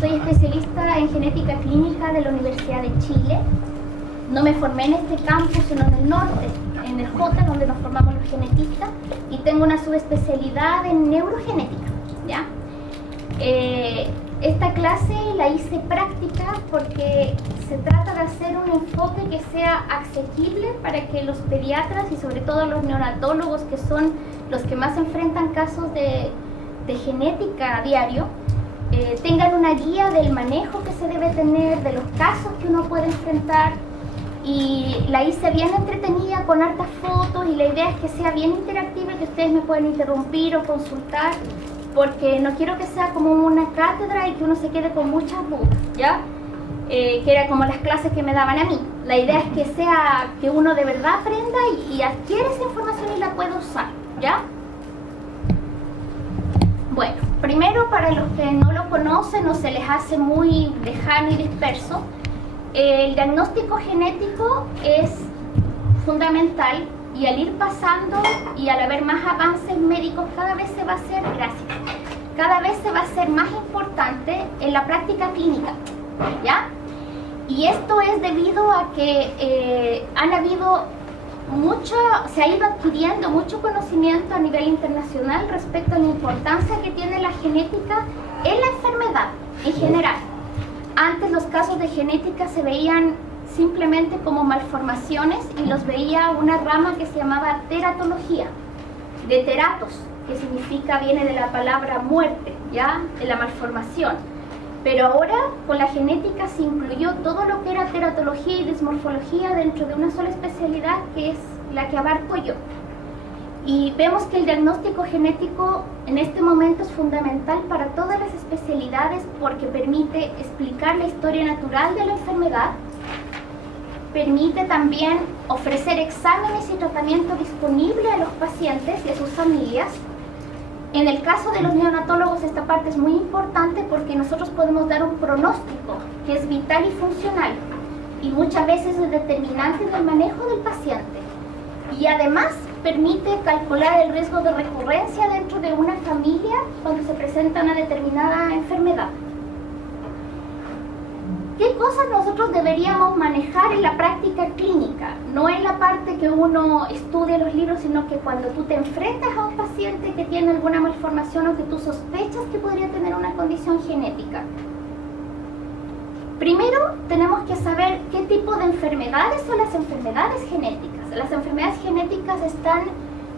Soy especialista en genética clínica de la Universidad de Chile. No me formé en este campus, sino en el norte, en el J, donde nos formamos los genetistas, y tengo una subespecialidad en neurogenética, ¿ya? Esta clase la hice práctica porque se trata de hacer un enfoque que sea asequible para que los pediatras y sobre todo los neonatólogos, que son los que más enfrentan casos de genética a diario, tengan una guía del manejo que se debe tener, de los casos que uno puede enfrentar. Y la hice bien entretenida, con hartas fotos, y la idea es que sea bien interactiva, que ustedes me pueden interrumpir o consultar, porque no quiero que sea como una cátedra y que uno se quede con muchas dudas, ¿ya? Que era como las clases que me daban a mí. La idea es que sea que uno de verdad aprenda y adquiere esa información y la pueda usar, ¿ya? Bueno, primero, para los que no lo conocen o se les hace muy lejano y disperso, el diagnóstico genético es fundamental, y al ir pasando y al haber más avances médicos cada vez se va a hacer, cada vez se va a hacer más importante en la práctica clínica, ¿ya? Y esto es debido a que se ha ido adquiriendo mucho conocimiento a nivel internacional respecto a la importancia que tiene la genética en la enfermedad en general. Antes los casos de genética se veían simplemente como malformaciones y los veía una rama que se llamaba teratología, de teratos, que viene de la palabra muerte, ¿ya? De la malformación. Pero ahora con la genética se incluyó todo lo que era teratología y dismorfología dentro de una sola especialidad, que es la que abarco yo. Y vemos que el diagnóstico genético en este momento es fundamental para todas las especialidades, porque permite explicar la historia natural de la enfermedad, permite también ofrecer exámenes y tratamiento disponible a los pacientes y a sus familias. En el caso de los neonatólogos esta parte es muy importante porque nosotros podemos dar un pronóstico que es vital y funcional, y muchas veces es determinante en el manejo del paciente. Y además permite calcular el riesgo de recurrencia dentro de una familia cuando se presenta una determinada enfermedad. ¿Qué cosas nosotros deberíamos manejar en la práctica clínica? No en la parte que uno estudia los libros, sino que cuando tú te enfrentas a un paciente que tiene alguna malformación o que tú sospechas que podría tener una condición genética. Primero, tenemos que saber qué tipo de enfermedades son las enfermedades genéticas. Las enfermedades genéticas están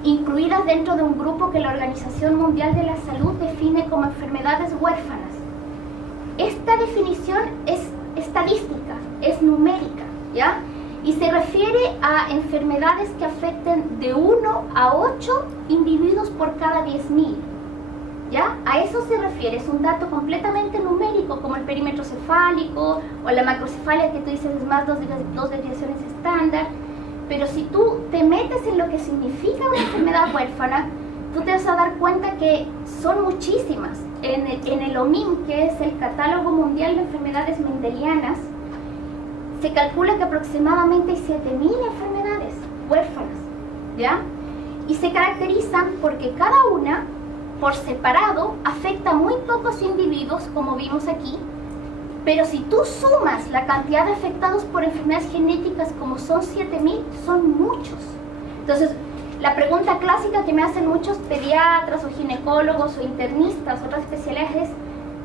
incluidas dentro de un grupo que la Organización Mundial de la Salud define como enfermedades huérfanas. Esta definición es estadística, es numérica, ¿ya? Y se refiere a enfermedades que afecten de 1 a 8 individuos por cada 10.000, ¿ya? A eso se refiere, es un dato completamente numérico, como el perímetro cefálico o la macrocefalia, que tú dices es más dos desviaciones estándar. Pero si tú te metes en lo que significa una enfermedad huérfana, tú te vas a dar cuenta que son muchísimas. En el OMIM, que es el Catálogo Mundial de Enfermedades Mendelianas, se calcula que aproximadamente hay 7.000 enfermedades huérfanas, ¿ya? Y se caracterizan porque cada una, por separado, afecta a muy pocos individuos, como vimos aquí, pero si tú sumas la cantidad de afectados por enfermedades genéticas, como son 7.000, son muchos. Entonces, la pregunta clásica que me hacen muchos pediatras o ginecólogos o internistas, otras especialidades, es: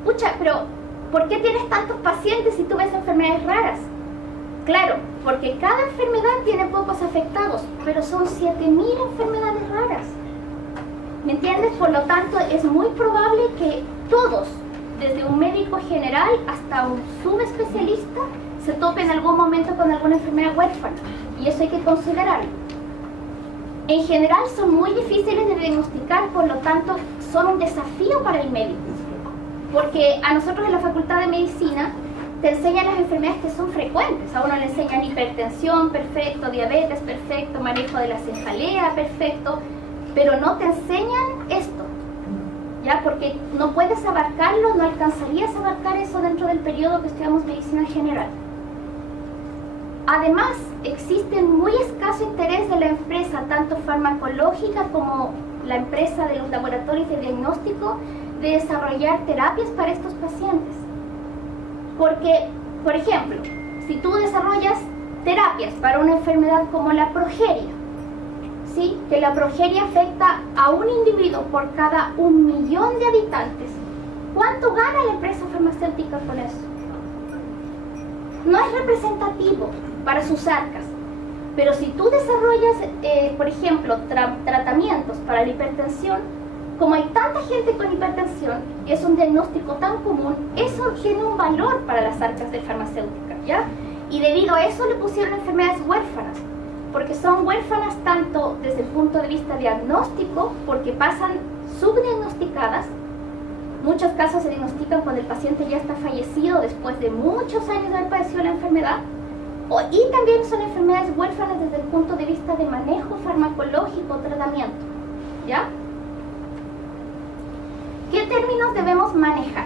pucha, pero ¿por qué tienes tantos pacientes si tú ves enfermedades raras? Claro, porque cada enfermedad tiene pocos afectados, pero son 7.000 enfermedades raras. ¿Me entiendes? Por lo tanto, es muy probable que todos, desde un médico general hasta un subespecialista, se tope en algún momento con alguna enfermedad huérfana, y eso hay que considerarlo. En general son muy difíciles de diagnosticar, por lo tanto son un desafío para el médico, porque a nosotros en la Facultad de Medicina te enseñan las enfermedades que son frecuentes. A uno le enseñan hipertensión, perfecto, diabetes, perfecto, manejo de la cefalea, perfecto, pero no te enseñan esto, ¿ya? Porque no puedes abarcarlo, no alcanzarías a abarcar eso dentro del periodo que estudiamos medicina general. Además, existe muy escaso interés de la empresa, tanto farmacológica como la empresa de los laboratorios de diagnóstico, de desarrollar terapias para estos pacientes. Porque, por ejemplo, si tú desarrollas terapias para una enfermedad como la progeria, ¿sí? Que la progeria afecta a un individuo por cada 1 millón de habitantes, ¿cuánto gana la empresa farmacéutica con eso? No es representativo para sus arcas. Pero si tú desarrollas, por ejemplo, tratamientos para la hipertensión, como hay tanta gente con hipertensión, y es un diagnóstico tan común, eso tiene un valor para las arcas de farmacéutica, ¿ya? Y debido a eso le pusieron enfermedades huérfanas, porque son huérfanas tanto desde el punto de vista diagnóstico, porque pasan subdiagnosticadas. Muchos casos se diagnostican cuando el paciente ya está fallecido después de muchos años de haber padecido la enfermedad. Y también son enfermedades huérfanas desde el punto de vista de manejo farmacológico, tratamiento, ¿ya? ¿Qué términos debemos manejar?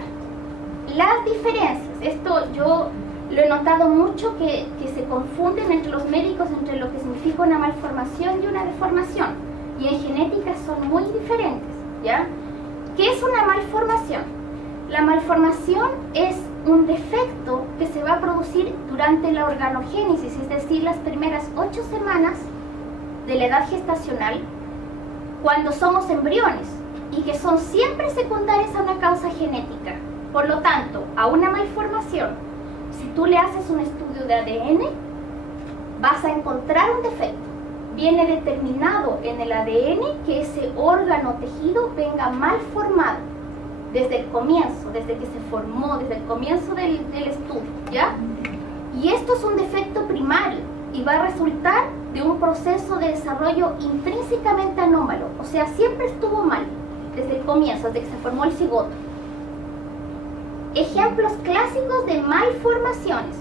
Las diferencias. Esto yo lo he notado mucho que se confunden entre los médicos entre lo que significa una malformación y una deformación. Y en genética son muy diferentes, ¿ya? ¿Qué es una malformación? La malformación es un defecto que se va a producir durante la organogénesis, es decir, las primeras 8 semanas de la edad gestacional, cuando somos embriones, y que son siempre secundarias a una causa genética. Por lo tanto, a una malformación, si tú le haces un estudio de ADN, vas a encontrar un defecto. Viene determinado en el ADN que ese órgano o tejido venga mal formado desde el comienzo, desde que se formó, desde el comienzo del estudio, ¿ya? Y esto es un defecto primario y va a resultar de un proceso de desarrollo intrínsecamente anómalo, o sea, siempre estuvo mal desde el comienzo, desde que se formó el cigoto. Ejemplos clásicos de malformaciones: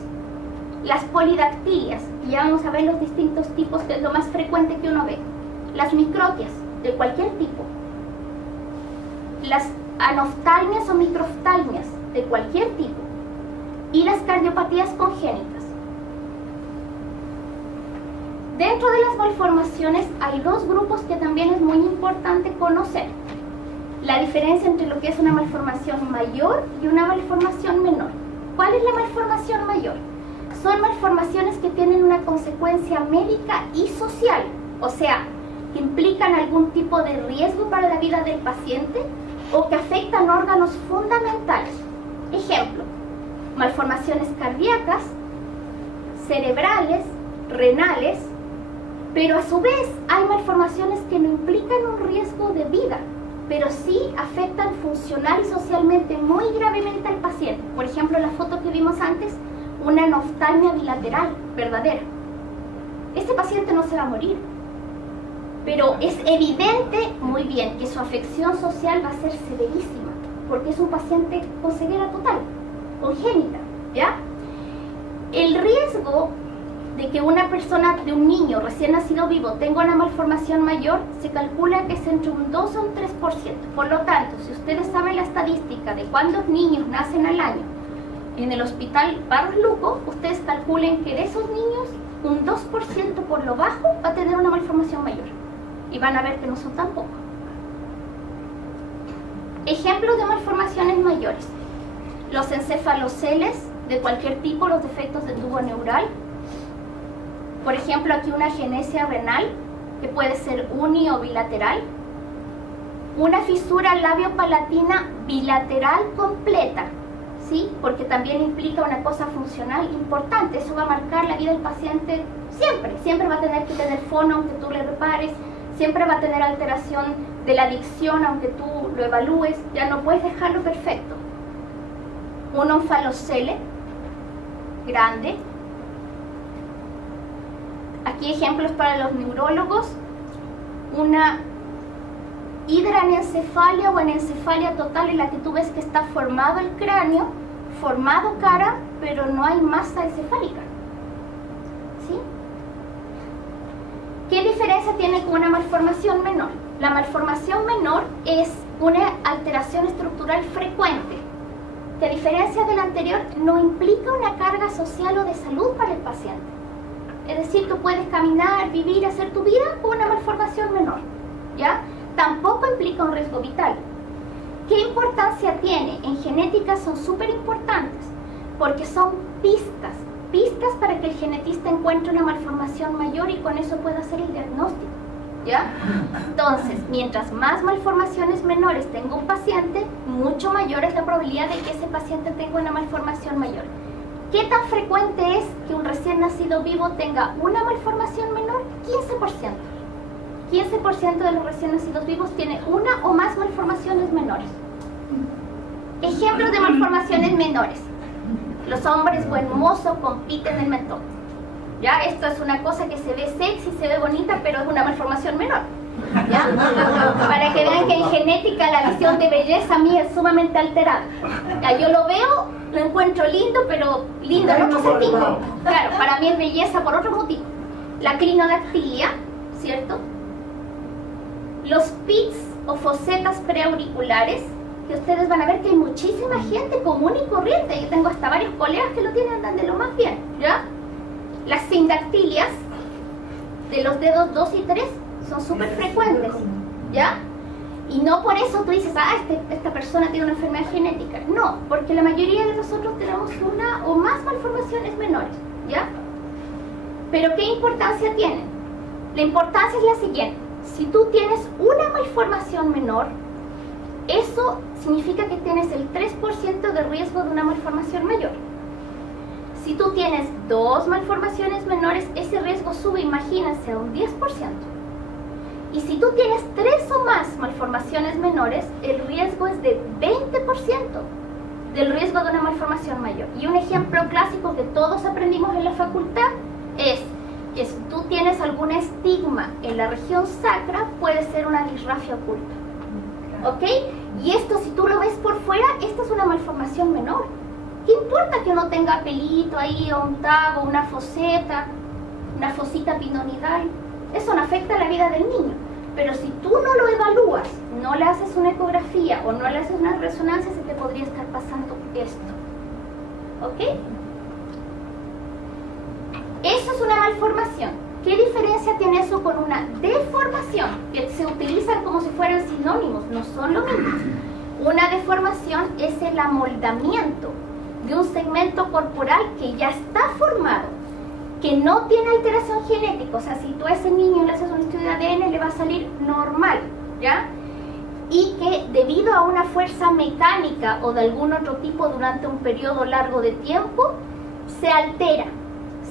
las polidactilias, y ya vamos a ver los distintos tipos, que es lo más frecuente que uno ve. Las microtias, de cualquier tipo. Las anoftalmias o microftalmias, de cualquier tipo. Y las cardiopatías congénitas. Dentro de las malformaciones hay 2 grupos que también es muy importante conocer. La diferencia entre lo que es una malformación mayor y una malformación menor. ¿Cuál es la malformación mayor? Son malformaciones que tienen una consecuencia médica y social, o sea, que implican algún tipo de riesgo para la vida del paciente o que afectan órganos fundamentales. Ejemplo: malformaciones cardíacas, cerebrales, renales, pero a su vez hay malformaciones que no implican un riesgo de vida, pero sí afectan funcional y socialmente muy gravemente al paciente. Por ejemplo, la foto que vimos antes, una anoftalmia bilateral verdadera. Este paciente no se va a morir, pero es evidente muy bien que su afección social va a ser severísima, porque es un paciente con ceguera total, congénita, ¿ya? El riesgo de que una persona, de un niño recién nacido vivo, tenga una malformación mayor, se calcula que es entre un 2 o un 3%. Por lo tanto, si ustedes saben la estadística de cuántos niños nacen al año en el hospital Barros Luco, ustedes calculen que de esos niños, un 2% por lo bajo va a tener una malformación mayor. Y van a ver que no son tan pocos. Ejemplos de malformaciones mayores: los encefaloceles de cualquier tipo, los defectos del tubo neural. Por ejemplo, aquí una agenesia renal, que puede ser uni o bilateral. Una fisura labiopalatina bilateral completa, ¿sí? Porque también implica una cosa funcional importante. Eso va a marcar la vida del paciente siempre. Siempre va a tener que tener fono aunque tú le repares. Siempre va a tener alteración de la dicción aunque tú lo evalúes. Ya no puedes dejarlo perfecto. Un onfalocele grande. Aquí ejemplos para los neurólogos: una hidranencefalia o anencefalia total, en la que tú ves que está formado el cráneo, formado cara, pero no hay masa encefálica, ¿sí? ¿Qué diferencia tiene con una malformación menor? La malformación menor es una alteración estructural frecuente, que a diferencia de la anterior no implica una carga social o de salud para el paciente. Es decir, tú puedes caminar, vivir, hacer tu vida con una malformación menor, ¿ya? Tampoco implica un riesgo vital. ¿Qué importancia tiene? En genética son súper importantes, Porque son pistas para que el genetista encuentre una malformación mayor y con eso pueda hacer el diagnóstico, ¿ya? Entonces, mientras más malformaciones menores tenga un paciente, mucho mayor es la probabilidad de que ese paciente tenga una malformación mayor. ¿Qué tan frecuente es que un recién nacido vivo tenga una malformación menor? 15%. 15% de los recién nacidos vivos tiene una o más malformaciones menores. Ejemplos de malformaciones menores. Los hombres buen mozo compiten en el mentón. ¿Ya? Esto es una cosa que se ve sexy, se ve bonita, pero es una malformación menor. ¿Ya? Para que vean que en genética la visión de belleza mía es sumamente alterada. ¿Ya? Yo lo veo, lo encuentro lindo, pero lindo en otro sentido. Claro, para mí es belleza por otro motivo. La clinodactilia, ¿cierto? Los pits o fosetas preauriculares, que ustedes van a ver que hay muchísima gente común y corriente. Yo tengo hasta varios colegas que lo tienen de lo más bien, ¿ya? Las sindactilias de los dedos 2 y 3 son súper frecuentes, ¿ya? Y no por eso tú dices, esta persona tiene una enfermedad genética. No, porque la mayoría de nosotros tenemos una o más malformaciones menores, ¿ya? Pero ¿qué importancia tienen? La importancia es la siguiente. Si tú tienes una malformación menor, eso significa que tienes el 3% de riesgo de una malformación mayor. Si tú tienes 2 malformaciones menores, ese riesgo sube, imagínense, a un 10%. Y si tú tienes 3 o más malformaciones menores, el riesgo es de 20% del riesgo de una malformación mayor. Y un ejemplo clásico que todos aprendimos en la facultad es que si tú tienes algún estigma en la región sacra, puede ser una disrafia oculta. ¿Ok? Y esto, si tú lo ves por fuera, esta es una malformación menor. ¿Qué importa que no tenga pelito ahí, o un tago, una foseta, una fosita pinonidal? Eso no afecta a la vida del niño. Pero si tú no lo evalúas, no le haces una ecografía o no le haces una resonancia, se te podría estar pasando esto. ¿Ok? Eso es una malformación. ¿Qué diferencia tiene eso con una deformación? Que se utilizan como si fueran sinónimos, no son lo mismo. Una deformación es el amoldamiento de un segmento corporal que ya está formado, que no tiene alteración genética. O sea, si tú a ese niño le haces un estudio de ADN, le va a salir normal, ¿ya? Y que debido a una fuerza mecánica o de algún otro tipo durante un periodo largo de tiempo, se altera,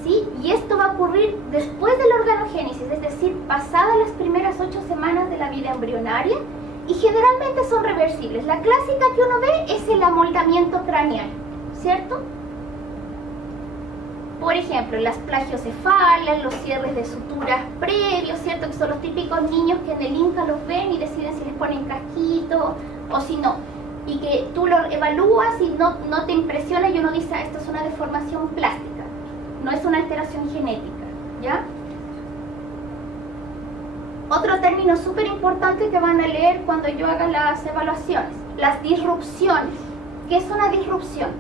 ¿sí? Y esto va a ocurrir después de la organogénesis, es decir, pasadas las primeras 8 semanas de la vida embrionaria, y generalmente son reversibles. La clásica que uno ve es el amoldamiento craneal, ¿cierto? Por ejemplo, las plagiocefalias, los cierres de suturas previos, ¿cierto? Que son los típicos niños que en el INCA los ven y deciden si les ponen casquito o si no. Y que tú lo evalúas y no te impresiona y uno dice, esto es una deformación plástica, no es una alteración genética, ¿ya? Otro término súper importante que van a leer cuando yo haga las evaluaciones, las disrupciones. ¿Qué es una disrupción?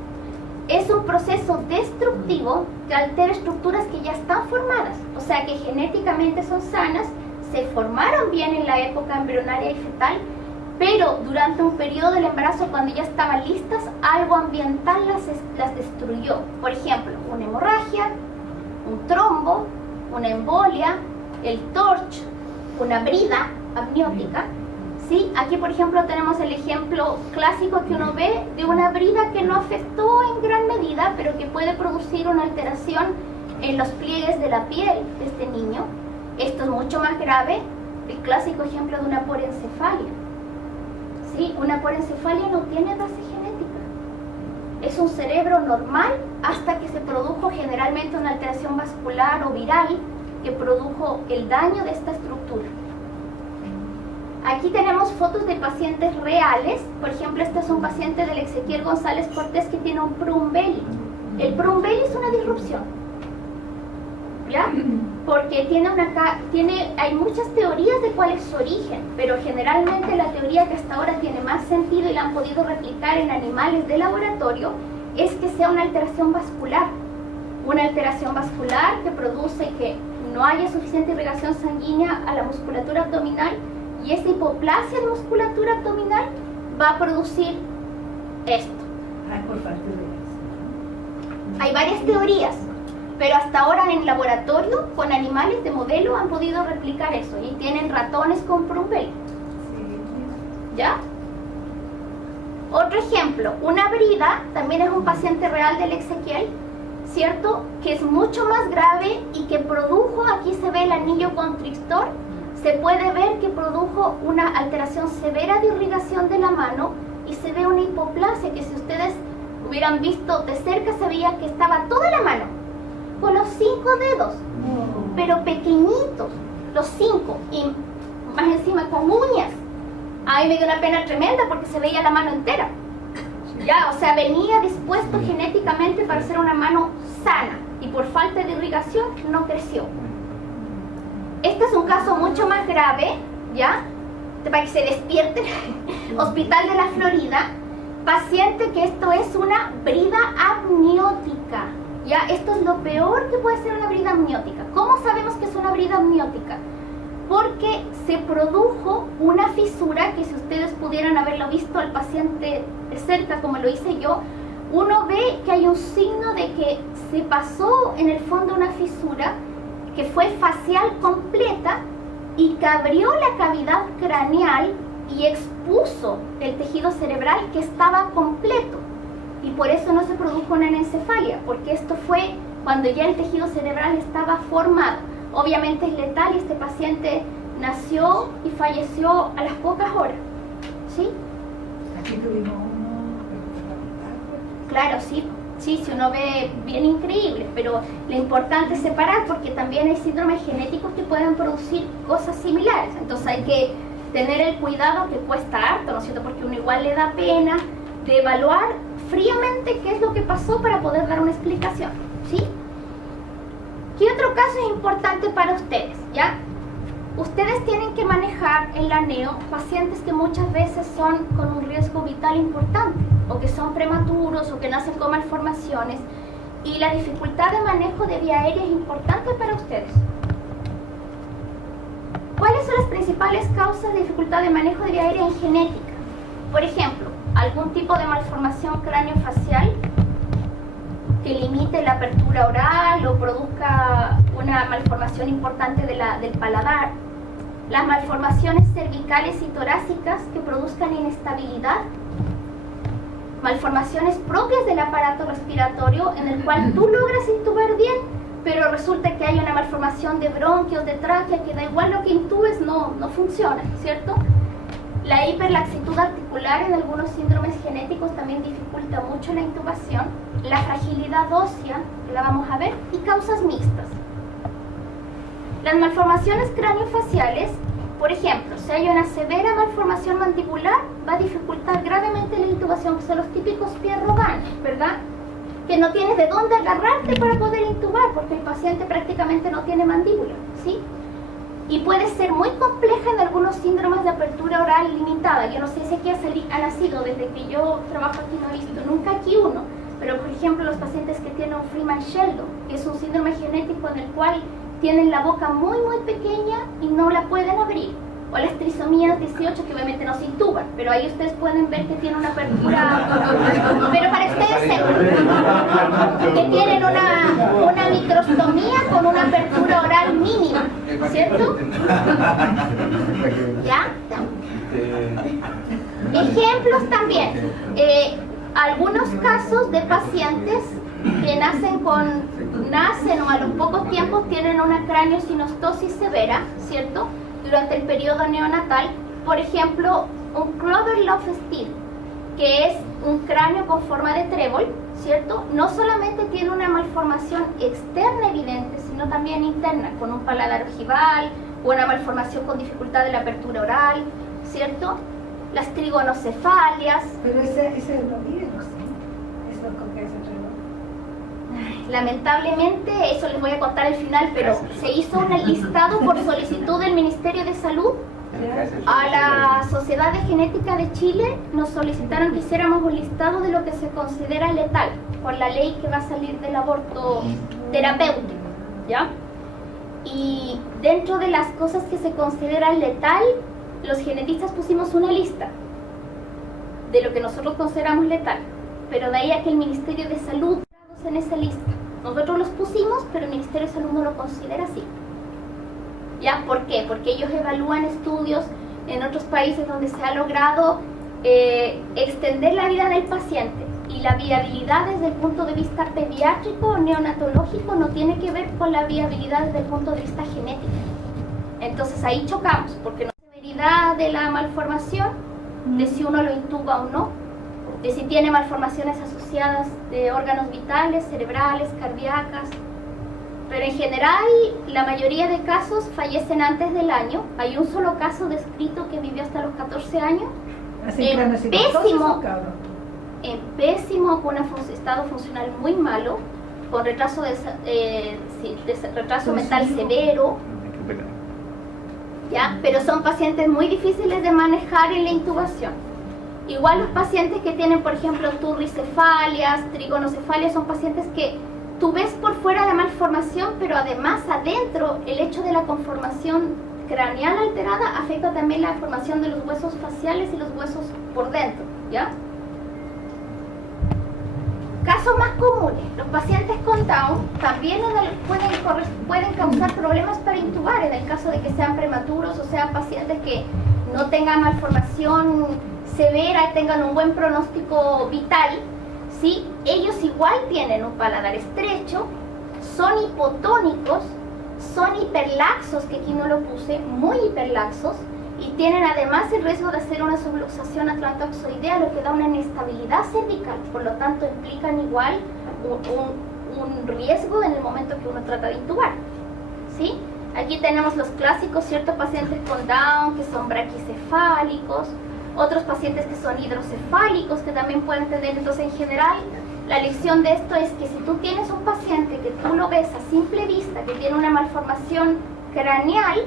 Es un proceso destructivo que altera estructuras que ya están formadas, o sea que genéticamente son sanas, se formaron bien en la época embrionaria y fetal, pero durante un periodo del embarazo, cuando ya estaban listas, algo ambiental las destruyó. Por ejemplo, una hemorragia, un trombo, una embolia, el TORCH, una brida amniótica. ¿Sí? Aquí, por ejemplo, tenemos el ejemplo clásico que uno ve de una brida que no afectó en gran medida, pero que puede producir una alteración en los pliegues de la piel de este niño. Esto es mucho más grave, el clásico ejemplo de una porencefalia. ¿Sí? Una porencefalia no tiene base genética. Es un cerebro normal hasta que se produjo generalmente una alteración vascular o viral que produjo el daño de esta estructura. Aquí tenemos fotos de pacientes reales. Por ejemplo, este es un paciente del Ezequiel González Cortés que tiene un Prunbelli. El Prunbelli es una disrupción, ¿ya? Porque hay muchas teorías de cuál es su origen, pero generalmente la teoría que hasta ahora tiene más sentido y la han podido replicar en animales de laboratorio es que sea una alteración vascular. Una alteración vascular que produce que no haya suficiente irrigación sanguínea a la musculatura abdominal, y esa hipoplasia en musculatura abdominal va a producir esto. Por falta de irrigación. Hay varias teorías, pero hasta ahora en laboratorio, con animales de modelo, han podido replicar eso, y tienen ratones con Prumbel. ¿Ya? Otro ejemplo, una brida, también es un paciente real del Exequiel, ¿cierto? Que es mucho más grave y que produjo, aquí se ve el anillo constrictor, se puede ver que produjo una alteración severa de irrigación de la mano y se ve una hipoplasia que si ustedes hubieran visto de cerca se veía que estaba toda la mano, con los 5 dedos, pero pequeñitos, los 5, y más encima con uñas. A mí me dio una pena tremenda porque se veía la mano entera. Ya, o sea, venía dispuesto genéticamente para ser una mano sana y por falta de irrigación no creció. Este es un caso mucho más grave, ¿ya? Para que se despierte. Hospital de la Florida, paciente que esto es una brida amniótica, ¿ya? Esto es lo peor que puede ser una brida amniótica. ¿Cómo sabemos que es una brida amniótica? Porque se produjo una fisura que si ustedes pudieran haberlo visto al paciente de cerca como lo hice yo, uno ve que hay un signo de que se pasó en el fondo una fisura que fue facial completa y que abrió la cavidad craneal y expuso el tejido cerebral que estaba completo, y por eso no se produjo una anencefalia, porque esto fue cuando ya el tejido cerebral estaba formado. Obviamente es letal y este paciente nació y falleció a las pocas horas. ¿Sí? Aquí tuvimos uno. Claro, sí. Sí, si uno ve bien increíble, pero lo importante es separar porque también hay síndromes genéticos que pueden producir cosas similares. Entonces hay que tener el cuidado que cuesta harto, ¿no es cierto? Porque uno igual le da pena de evaluar fríamente qué es lo que pasó para poder dar una explicación, ¿sí? ¿Qué otro caso es importante para ustedes? ¿Ya? Ustedes tienen que manejar en la neo pacientes que muchas veces son con un riesgo vital importante, o que son prematuros, o que nacen con malformaciones, y la dificultad de manejo de vía aérea es importante para ustedes. ¿Cuáles son las principales causas de dificultad de manejo de vía aérea en genética? Por ejemplo, algún tipo de malformación craneofacial que limite la apertura oral o produzca una malformación importante del paladar, las malformaciones cervicales y torácicas que produzcan inestabilidad, malformaciones propias del aparato respiratorio en el cual tú logras intubar bien, pero resulta que hay una malformación de bronquios, de tráquea, que da igual lo que intubes, no funciona, ¿cierto? La hiperlaxitud articular en algunos síndromes genéticos también dificulta mucho la intubación, la fragilidad ósea, que la vamos a ver, y causas mixtas. Las malformaciones craneofaciales, por ejemplo, si hay una severa malformación mandibular, va a dificultar gravemente la intubación, que son los típicos Pierre-Robin, ¿verdad? Que no tienes de dónde agarrarte para poder intubar, porque el paciente prácticamente no tiene mandíbula, ¿sí? Y puede ser muy compleja en algunos síndromes de apertura oral limitada. Yo no sé si aquí ha nacido, desde que yo trabajo aquí no he visto nunca aquí uno, pero por ejemplo los pacientes que tienen un Freeman-Sheldon, que es un síndrome genético en el cual tienen la boca muy pequeña y no la pueden abrir, o las trisomías 18 que obviamente no se intuban, pero ahí ustedes pueden ver que tiene una apertura, pero para ustedes sepan que tienen una microstomía con una apertura oral mínima, ¿cierto? ¿Ya? Ejemplos también, algunos casos de pacientes que nacen o a los pocos tiempos tienen una craneosinostosis severa, ¿cierto? Durante el periodo neonatal, por ejemplo, un Clover-Leaf-Stein, que es un cráneo con forma de trébol, ¿cierto? No solamente tiene una malformación externa evidente, sino también interna, con un paladar ojival, o una malformación con dificultad de la apertura oral, ¿cierto? Las trigonocefalias. Pero ese lo vive, no sé. Eso con que ese trébol. Lamentablemente, eso les voy a contar al final, pero se hizo un listado por solicitud del Ministerio de Salud. A la Sociedad de Genética de Chile nos solicitaron que hiciéramos un listado de lo que se considera letal por la ley que va a salir del aborto terapéutico, ¿ya? Y dentro de las cosas que se consideran letal, los genetistas pusimos una lista de lo que nosotros consideramos letal, pero de ahí a que el Ministerio de Salud en esa lista. Nosotros los pusimos, pero el Ministerio de Salud no lo considera así. ¿Ya? ¿Por qué? Porque ellos evalúan estudios en otros países donde se ha logrado extender la vida del paciente, y la viabilidad desde el punto de vista pediátrico o neonatológico no tiene que ver con la viabilidad desde el punto de vista genético. Entonces ahí chocamos, porque no hay severidad de la malformación, de si uno lo intuba o no, de si tiene malformaciones asociadas de órganos vitales, cerebrales, cardíacas. Pero en general, la mayoría de casos fallecen antes del año. Hay un solo caso descrito que vivió hasta los 14 años. Pésimo, con un estado funcional muy malo, con retraso, retraso mental severo. ¿Ya? Pero son pacientes muy difíciles de manejar en la intubación. Igual los pacientes que tienen, por ejemplo, turricefalias, trigonocefalias, son pacientes que tú ves por fuera la malformación, pero además adentro el hecho de la conformación craneal alterada afecta también la formación de los huesos faciales y los huesos por dentro, ¿ya? Casos más comunes, los pacientes con Down también pueden causar problemas para intubar en el caso de que sean prematuros, o sea, pacientes que no tengan malformación severa, tengan un buen pronóstico vital, ¿sí? Ellos igual tienen un paladar estrecho, son hipotónicos, son hiperlaxos, que aquí no lo puse, muy hiperlaxos, y tienen además el riesgo de hacer una subluxación atlantoxoidea, lo que da una inestabilidad cervical, por lo tanto implican igual un riesgo en el momento que uno trata de intubar, ¿sí? Aquí tenemos los clásicos, ciertos pacientes con Down que son braquicefálicos, otros pacientes que son hidrocefálicos que también pueden tener. Entonces, en general, la lección de esto es que si tú tienes un paciente que tú lo ves a simple vista que tiene una malformación craneal,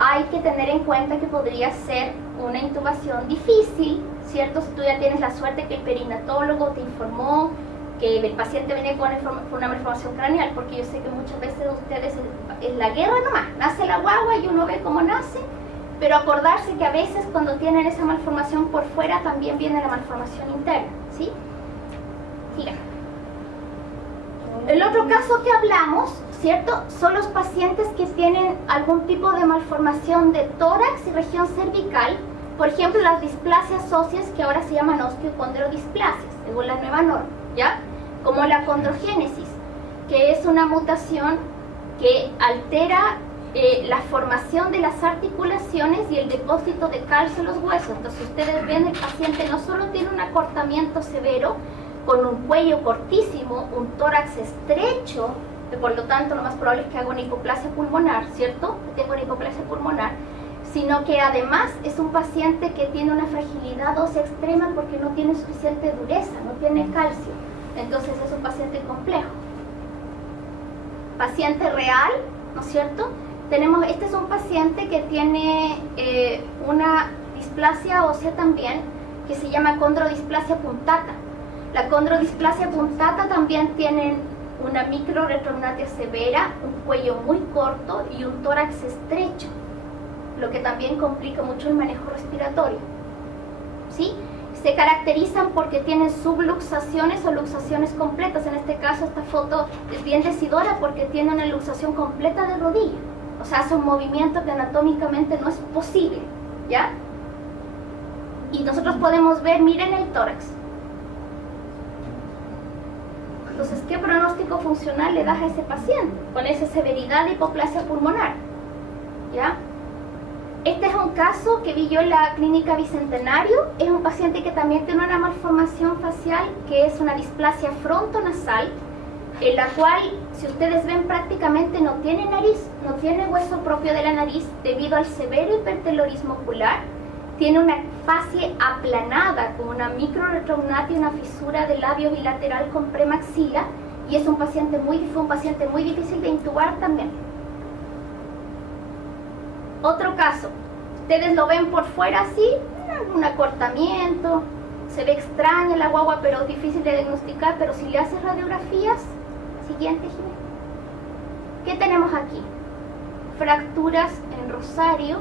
hay que tener en cuenta que podría ser una intubación difícil, ¿cierto? Si tú ya tienes la suerte que el perinatólogo te informó que el paciente viene con una malformación craneal, porque yo sé que muchas veces ustedes es la guerra nomás, nace la guagua y uno ve cómo nace, pero acordarse que a veces cuando tienen esa malformación por fuera también viene la malformación interna, ¿sí? Sigan. El otro caso que hablamos, ¿cierto? Son los pacientes que tienen algún tipo de malformación de tórax y región cervical, por ejemplo, las displasias óseas que ahora se llaman osteocondrodisplasias, según la nueva norma, ¿ya? Como la condrogénesis, que es una mutación que altera la formación de las articulaciones y el depósito de calcio en los huesos. Entonces ustedes ven, el paciente no solo tiene un acortamiento severo, con un cuello cortísimo, un tórax estrecho, que por lo tanto lo más probable es que haga una hipoplasia pulmonar, ¿cierto? Que tenga una hipoplasia pulmonar, sino que además es un paciente que tiene una fragilidad ósea extrema porque no tiene suficiente dureza, no tiene calcio. Entonces es un paciente complejo. Paciente real, ¿no es cierto? Este es un paciente que tiene una displasia ósea también, que se llama condrodisplasia puntata. La condrodisplasia puntata también tiene una microretrognatia severa, un cuello muy corto y un tórax estrecho, lo que también complica mucho el manejo respiratorio, ¿sí? Se caracterizan porque tienen subluxaciones o luxaciones completas. En este caso, esta foto es bien decidora porque tiene una luxación completa de rodilla. O sea, hace un movimiento que anatómicamente no es posible, ¿ya? Y nosotros podemos ver, miren el tórax. Entonces, ¿qué pronóstico funcional le das a ese paciente con esa severidad de hipoplasia pulmonar? ¿Ya? Este es un caso que vi yo en la clínica Bicentenario. Es un paciente que también tiene una malformación facial, que es una displasia frontonasal, en la cual, si ustedes ven, prácticamente no tiene nariz, no tiene hueso propio de la nariz debido al severo hipertelorismo ocular. Tiene una facie aplanada con una microretrognatia y una fisura del labio bilateral con premaxila, y es un paciente muy difícil de intubar también. Otro caso, ustedes lo ven por fuera así, un acortamiento, se ve extraña la guagua, pero difícil de diagnosticar, pero si le haces radiografías, siguiente, Jimena. ¿Qué tenemos aquí? Fracturas en Rosario.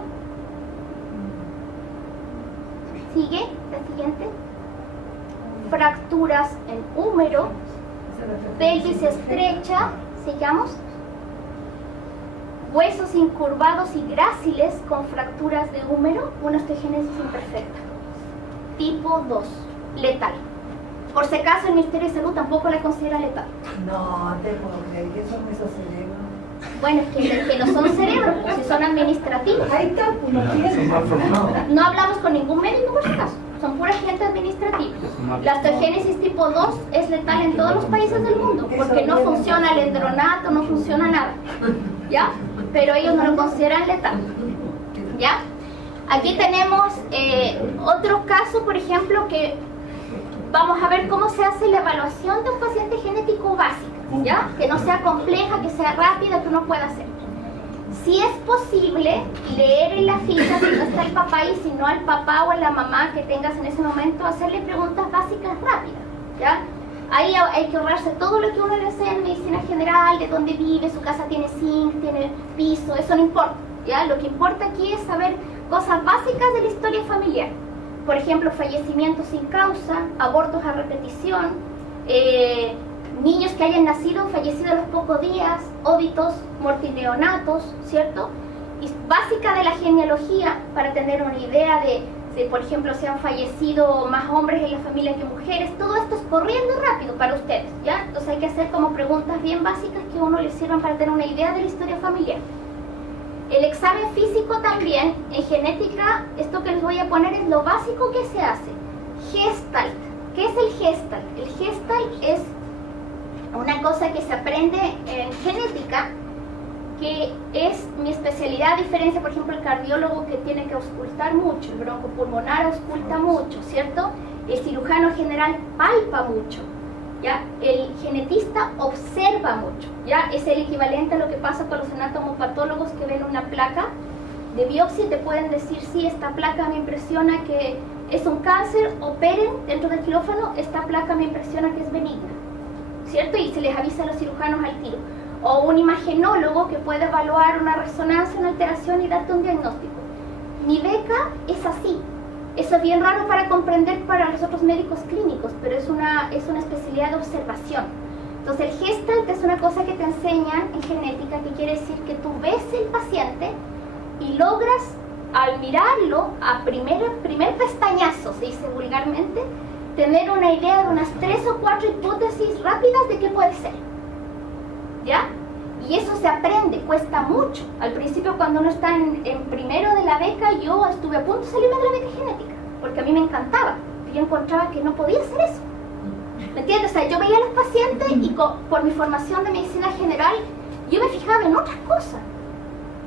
Sigue, la siguiente. Fracturas en húmero, pelvis estrecha, sigamos, huesos incurvados y gráciles con fracturas de húmero, una osteogénesis imperfecta. Tipo 2, letal. Por si acaso el Ministerio de Salud tampoco la considera letal. No, te puedo creer que son esos cerebros. Bueno, es que no son cerebros, pues, si son administrativos. Ahí está, pues no tienen. No hablamos con ningún médico por si acaso, son pura gente administrativa. La osteogénesis tipo 2 es letal en todos los países del mundo, porque no funciona el endronato, no funciona nada, ¿ya? Pero ellos no lo consideran letal, ¿ya? Aquí tenemos otro caso, por ejemplo, que vamos a ver cómo se hace la evaluación de un paciente genético básica, ¿ya? Que no sea compleja, que sea rápida, que uno pueda hacer. Si es posible leer en la ficha, si no está el papá y si no al papá o a la mamá que tengas en ese momento, hacerle preguntas básicas rápidas, ¿ya? Ahí hay que ahorrarse todo lo que uno le hace en medicina general, de dónde vive, su casa tiene zinc, tiene piso, eso no importa, ¿ya? Lo que importa aquí es saber cosas básicas de la historia familiar. Por ejemplo, fallecimientos sin causa, abortos a repetición, niños que hayan nacido, fallecido a los pocos días, óbitos, mortineonatos, ¿cierto? Y básica de la genealogía para tener una idea de, por ejemplo, si han fallecido más hombres en la familia que mujeres. Todo esto es corriendo rápido para ustedes, ¿ya? Entonces hay que hacer como preguntas bien básicas que a uno les sirvan para tener una idea de la historia familiar. El examen físico también, en genética, esto que les voy a poner es lo básico que se hace. Gestalt. ¿Qué es el Gestalt? El Gestalt es una cosa que se aprende en genética, que es mi especialidad, a diferencia, por ejemplo, el cardiólogo que tiene que auscultar mucho, el broncopulmonar ausculta mucho, ¿cierto? El cirujano general palpa mucho, ¿ya? El genetista observa mucho, ¿ya? Es el equivalente a lo que pasa con los anatomopatólogos que ven una placa de biopsia y te pueden decir, sí, esta placa me impresiona que es un cáncer, operen dentro del quirófano, esta placa me impresiona que es benigna, ¿cierto? Y se les avisa a los cirujanos al tiro. O un imagenólogo que puede evaluar una resonancia, una alteración y darte un diagnóstico. Mi beca es así. Eso es bien raro para comprender para los otros médicos clínicos, pero es una especialidad de observación. Entonces el Gestalt es una cosa que te enseñan en genética, que quiere decir que tú ves el paciente y logras, al mirarlo, a primer pestañazo, se dice vulgarmente, tener una idea de unas 3 o 4 hipótesis rápidas de qué puede ser, ¿ya? Y eso se aprende, cuesta mucho. Al principio, cuando uno está en primero de la beca, yo estuve a punto de salirme de la beca genética, porque a mí me encantaba. Yo encontraba que no podía hacer eso, ¿me entiendes? O sea, yo veía a los pacientes y por mi formación de medicina general, yo me fijaba en otras cosas.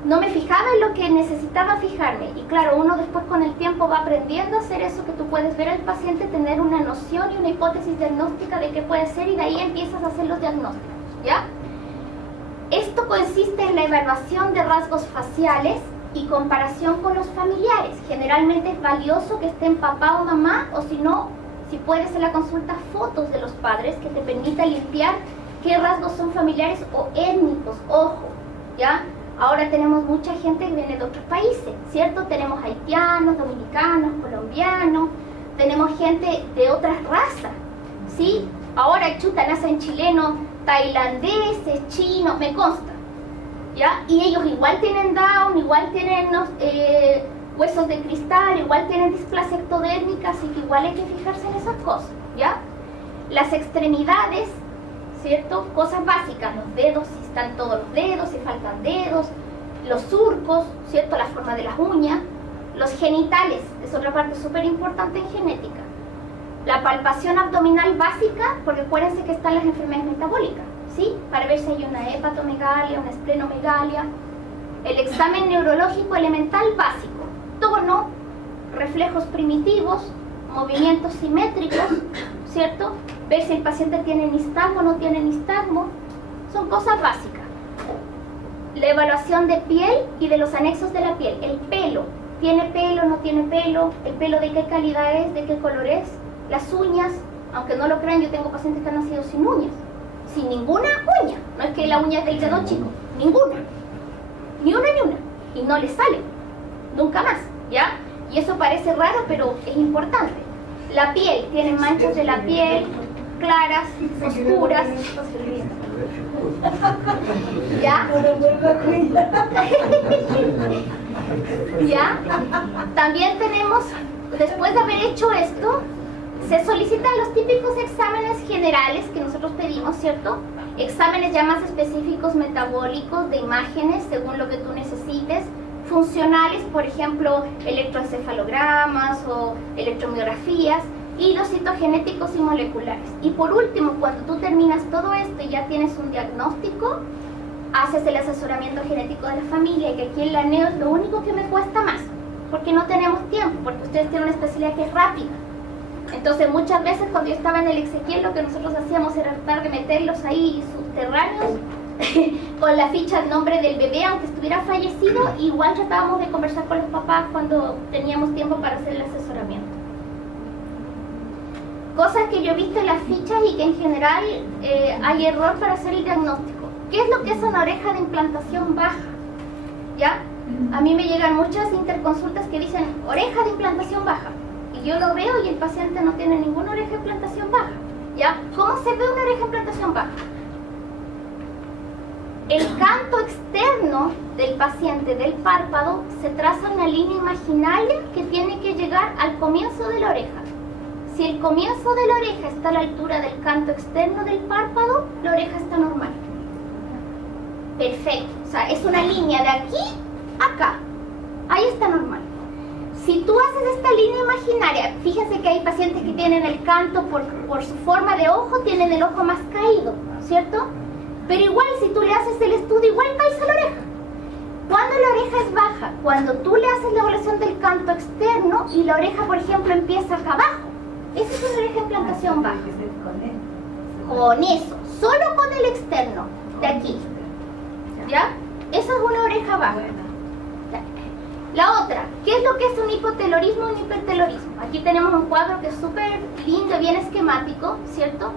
No me fijaba en lo que necesitaba fijarme. Y claro, uno después con el tiempo va aprendiendo a hacer eso, que tú puedes ver al paciente, tener una noción y una hipótesis diagnóstica de qué puede ser, y de ahí empiezas a hacer los diagnósticos, ¿ya? Esto consiste en la evaluación de rasgos faciales y comparación con los familiares. Generalmente es valioso que estén papá o mamá, o si no, si puedes en la consulta, fotos de los padres que te permita limpiar qué rasgos son familiares o étnicos, ojo, ¿ya? Ahora tenemos mucha gente que viene de otros países, ¿cierto? Tenemos haitianos, dominicanos, colombianos, tenemos gente de otras razas, ¿sí? Ahora, chuta, nacen chilenos, tailandeses, chinos, me consta, ¿ya? Y ellos igual tienen Down, igual tienen huesos de cristal, igual tienen displasia ectodérmica, así que igual hay que fijarse en esas cosas, ¿ya? Las extremidades, ¿cierto? Cosas básicas, los dedos, si están todos los dedos, si faltan dedos, los surcos, ¿cierto? La forma de las uñas, los genitales, es otra parte súper importante en genética. La palpación abdominal básica, porque acuérdense que están las enfermedades metabólicas, ¿sí? Para ver si hay una hepatomegalia, una esplenomegalia. El examen neurológico elemental básico, tono, reflejos primitivos, movimientos simétricos, ¿cierto? Ver si el paciente tiene nistagmo o no tiene nistagmo, son cosas básicas. La evaluación de piel y de los anexos de la piel, el pelo, ¿tiene pelo, no tiene pelo? ¿El pelo de qué calidad es, de qué color es? Las uñas, aunque no lo crean, yo tengo pacientes que han nacido sin uñas, sin ninguna uña, no es que la uña es del dedo chico, ninguna, ni una, y no les sale, nunca más, ¿ya? Y eso parece raro, pero es importante. La piel, tienen manchas de la piel, claras, oscuras. ¿Ya? ¿Ya? También tenemos, después de haber hecho esto, se solicitan los típicos exámenes generales que nosotros pedimos, ¿cierto? Exámenes ya más específicos metabólicos, de imágenes, según lo que tú necesites. Funcionales, por ejemplo, electroencefalogramas o electromiografías. Y los citogenéticos y moleculares. Y por último, cuando tú terminas todo esto y ya tienes un diagnóstico, haces el asesoramiento genético de la familia, que aquí en la NEO es lo único que me cuesta más, porque no tenemos tiempo, porque ustedes tienen una especialidad que es rápida. Entonces muchas veces cuando yo estaba en el Exequiel, lo que nosotros hacíamos era tratar de meterlos ahí subterráneos, con la ficha al nombre del bebé, aunque estuviera fallecido, igual tratábamos de conversar con los papás cuando teníamos tiempo para hacer el asesoramiento. Cosas que yo he visto en las fichas y que en general hay error para hacer el diagnóstico. ¿Qué es lo que es una oreja de implantación baja? ¿Ya? A mí me llegan muchas interconsultas que dicen oreja de implantación baja. Y yo lo veo y el paciente no tiene ninguna oreja de implantación baja. ¿Ya? ¿Cómo se ve una oreja de implantación baja? El canto externo del paciente, del párpado, se traza una línea imaginaria que tiene que llegar al comienzo de la oreja. Si el comienzo de la oreja está a la altura del canto externo del párpado, la oreja está normal. Perfecto. O sea, es una línea de aquí a acá. Ahí está normal. Si tú haces esta línea imaginaria, fíjense que hay pacientes que tienen el canto por su forma de ojo, tienen el ojo más caído, ¿cierto? Pero igual, si tú le haces el estudio, igual caes a la oreja. ¿Cuándo la oreja es baja? Cuando tú le haces la evaluación del canto externo y la oreja, por ejemplo, empieza acá abajo. Esa es una oreja de implantación baja. Con eso, solo con el externo, de aquí. ¿Ya? Esa es una oreja baja. La otra, ¿qué es lo que es un hipotelorismo y un hipertelorismo? Aquí tenemos un cuadro que es súper lindo, bien esquemático, ¿cierto?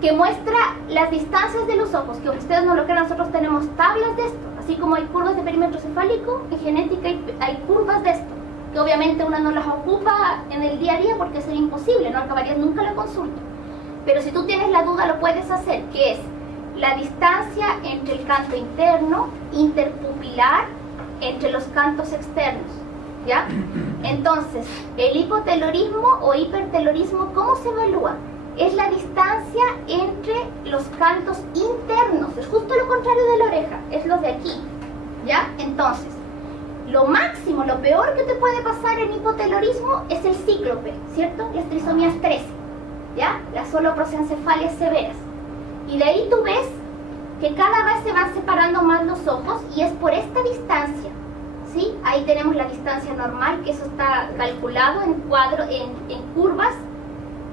Que muestra las distancias de los ojos, que ustedes no lo crean, nosotros tenemos tablas de esto. Así como hay curvas de perímetro cefálico, en genética hay curvas de esto. Que obviamente uno no las ocupa en el día a día porque sería imposible, no acabarías nunca la consulta. Pero si tú tienes la duda lo puedes hacer, que es la distancia entre el canto interno, interpupilar, entre los cantos externos, ¿ya? Entonces, el hipotelorismo o hipertelorismo, ¿cómo se evalúa? Es la distancia entre los cantos internos, es justo lo contrario de la oreja, es lo de aquí, ¿ya? Entonces, lo máximo, lo peor que te puede pasar en hipotelorismo es el cíclope, ¿cierto? Las trisomías 13, ¿ya? Las holoprosencefalias severas. Y de ahí tú ves que cada vez se van separando más los ojos y es por esta distancia, ¿sí? Ahí tenemos la distancia normal, que eso está calculado en curvas.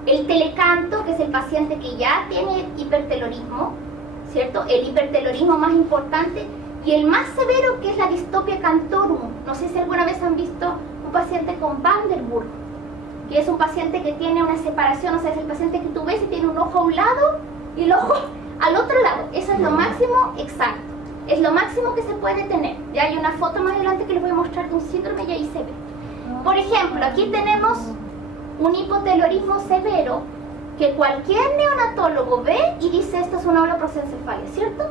El telecanto, que es el paciente que ya tiene hipertelorismo, ¿cierto? El hipertelorismo más importante. Y el más severo, que es la distopia cantorum. No sé si alguna vez han visto un paciente con Van der Burg, que es un paciente que tiene una separación, o sea, es el paciente que tú ves y tiene un ojo a un lado y el ojo al otro lado. Eso es lo máximo exacto. Es lo máximo que se puede tener. Ya hay una foto más adelante que les voy a mostrar de un síndrome y ahí se ve. Por ejemplo, aquí tenemos un hipotelorismo severo que cualquier neonatólogo ve y dice esto es una holoprosencefalia, ¿cierto?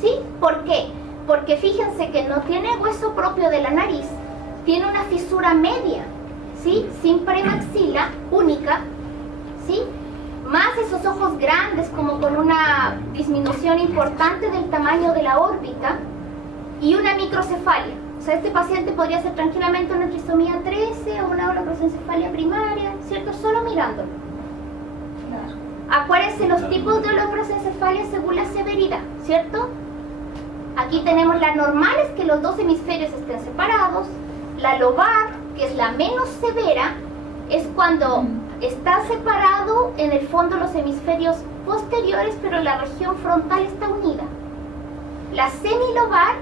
¿Sí? ¿Por qué? Porque fíjense que no tiene hueso propio de la nariz, tiene una fisura media, ¿sí? Sin premaxila única, ¿sí? Más esos ojos grandes como con una disminución importante del tamaño de la órbita y una microcefalia. O sea, este paciente podría ser tranquilamente una trisomía 13 o una holoprosencefalia primaria, ¿cierto? Solo mirándolo. Acuérdense los tipos de holoprosencefalia según la severidad, ¿cierto? Aquí tenemos las normales, que los dos hemisferios estén separados. La lobar, que es la menos severa, es cuando está separado en el fondo los hemisferios posteriores, pero la región frontal está unida. La semilobar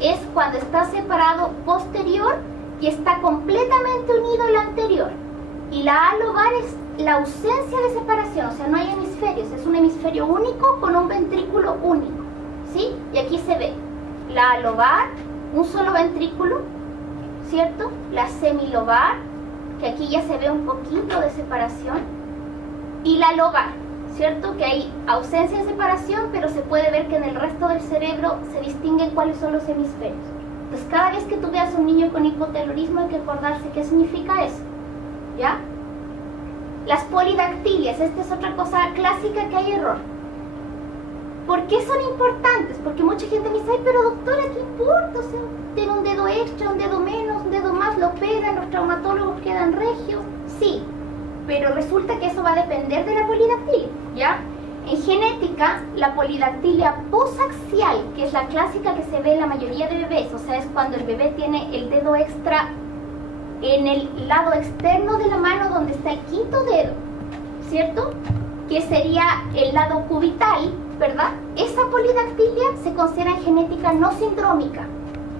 es cuando está separado posterior y está completamente unido el anterior. Y la alobar es la ausencia de separación, o sea, no hay hemisferios, es un hemisferio único con un ventrículo único, ¿sí? Y aquí se ve la alobar, un solo ventrículo, ¿cierto? La semilobar, que aquí ya se ve un poquito de separación, y la lobar, ¿cierto? Que hay ausencia de separación, pero se puede ver que en el resto del cerebro se distinguen cuáles son los hemisferios. Entonces, cada vez que tú veas a un niño con hipotelorismo hay que acordarse qué significa eso, ¿ya? Las polidactilias, esta es otra cosa clásica que hay error. ¿Por qué son importantes? Porque mucha gente me dice, ay, pero doctora, ¿qué importa? O sea, tiene un dedo extra, un dedo menos, un dedo más, lo operan, los traumatólogos quedan regios. Sí, pero resulta que eso va a depender de la polidactilia, ¿ya? En genética, la polidactilia posaxial, que es la clásica que se ve en la mayoría de bebés, o sea, es cuando el bebé tiene el dedo extra en el lado externo de la mano donde está el quinto dedo, ¿cierto? Que sería el lado cubital, ¿verdad? Esa polidactilia se considera en genética no sindrómica,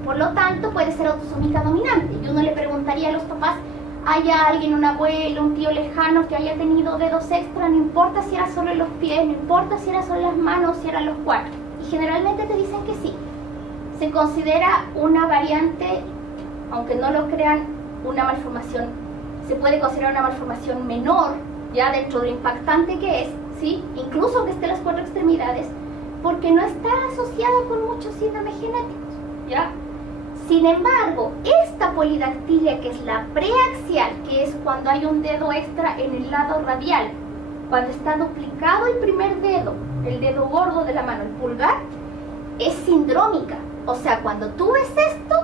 por lo tanto puede ser autosómica dominante. Y uno le preguntaría a los papás, ¿haya alguien, un abuelo, un tío lejano que haya tenido dedos extra? No importa si era solo en los pies, no importa si era solo en las manos, si eran los 4. Y generalmente te dicen que sí. Se considera una variante, aunque no lo crean, una malformación. Se puede considerar una malformación menor, ya dentro de lo impactante que es, ¿sí? Incluso que esté en las 4 extremidades, porque no está asociada con muchos síndromes genéticos, ¿ya? Sin embargo, esta polidactilia, que es la preaxial, que es cuando hay un dedo extra en el lado radial, cuando está duplicado el primer dedo, el dedo gordo de la mano, el pulgar, es sindrómica. O sea, cuando tú ves esto,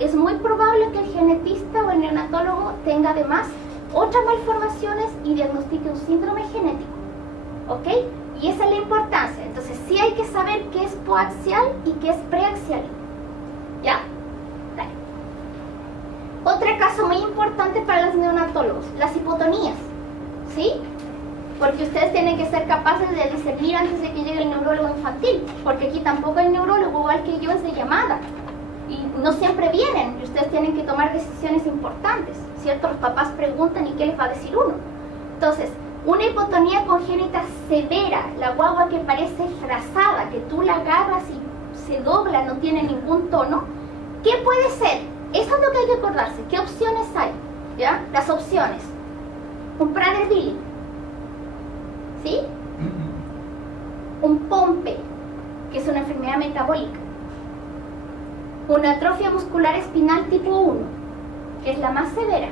es muy probable que el genetista o el neonatólogo tenga además otras malformaciones y diagnostique un síndrome genético, ¿ok? Y esa es la importancia. Entonces sí hay que saber qué es poaxial y qué es preaxial, ¿ya? Dale. Otro caso muy importante para los neonatólogos, las hipotonías, ¿sí? Porque ustedes tienen que ser capaces de discernir antes de que llegue el neurólogo infantil, porque aquí tampoco el neurólogo, igual que yo, es de llamada. Y no siempre vienen, y ustedes tienen que tomar decisiones importantes, ¿cierto? Los papás preguntan y qué les va a decir uno. Entonces, una hipotonía congénita severa, la guagua que parece frazada, que tú la agarras y se dobla, no tiene ningún tono, ¿qué puede ser? Eso es lo que hay que acordarse. ¿Qué opciones hay? ¿Ya? Las opciones. Un Prader-Willi, ¿sí? Un Pompe, que es una enfermedad metabólica. Una atrofia muscular espinal tipo 1, que es la más severa,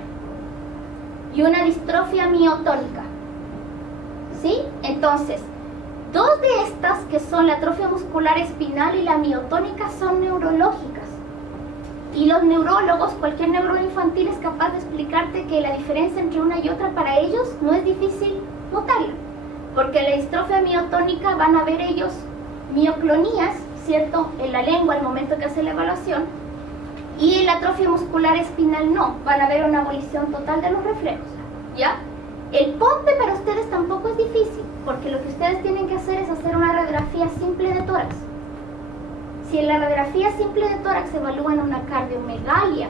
y una distrofia miotónica, ¿sí? Entonces, dos de estas, que son la atrofia muscular espinal y la miotónica, son neurológicas. Y los neurólogos, cualquier neurólogo infantil es capaz de explicarte que la diferencia entre una y otra para ellos no es difícil notarla, porque la distrofia miotónica van a ver ellos mioclonías, ¿cierto?, en la lengua al momento que hace la evaluación, y en la atrofia muscular espinal no, van a ver una abolición total de los reflejos, ¿ya? El Pompe para ustedes tampoco es difícil, porque lo que ustedes tienen que hacer es hacer una radiografía simple de tórax. Si en la radiografía simple de tórax evalúan una cardiomegalia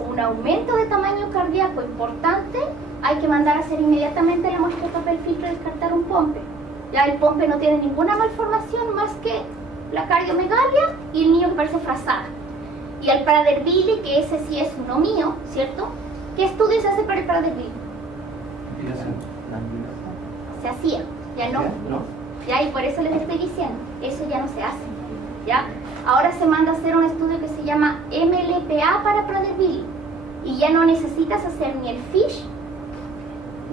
o un aumento de tamaño cardíaco importante, hay que mandar a hacer inmediatamente la muestra de papel filtro y descartar un Pompe. Ya el Pompe no tiene ninguna malformación más que la cardiomegalia y el niño que parece frazada. Y al Prader-Willi, que ese sí es uno mío, ¿cierto? ¿Qué estudios se hace para el Prader-Willi? Se hacía, ya no. Ya, y por eso les estoy diciendo, eso ya no se hace, ¿ya? Ahora se manda a hacer un estudio que se llama MLPA para Prader-Willi, y ya no necesitas hacer ni el FISH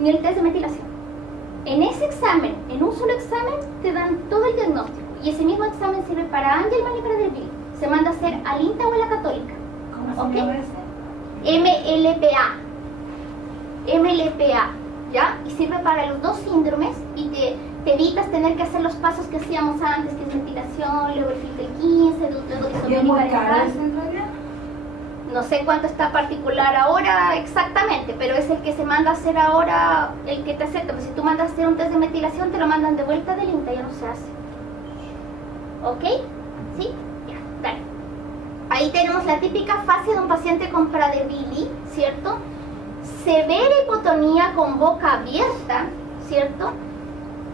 ni el test de metilación. En ese examen, en un solo examen, te dan todo el diagnóstico. Y ese mismo examen sirve para Angelman y Prader-Willi. Se manda a hacer al INTA o a la Católica. ¿Cómo se llama ese? MLPA. MLPA, ¿ya? Y sirve para los dos síndromes y te evitas tener que hacer los pasos que hacíamos antes, que es ventilación, luego el filtro 15, luego ¿Y es muy caro ese en realidad? No sé cuánto está particular ahora exactamente, pero es el que se manda a hacer ahora, el que te acepta. Pues si tú mandas a hacer un test de metilación, te lo mandan de vuelta del INTA, ya no se hace. ¿Ok? ¿Sí? Ya, dale. Ahí tenemos la típica fase de un paciente con Prader-Willi, ¿cierto? Severa hipotonía con boca abierta, ¿cierto?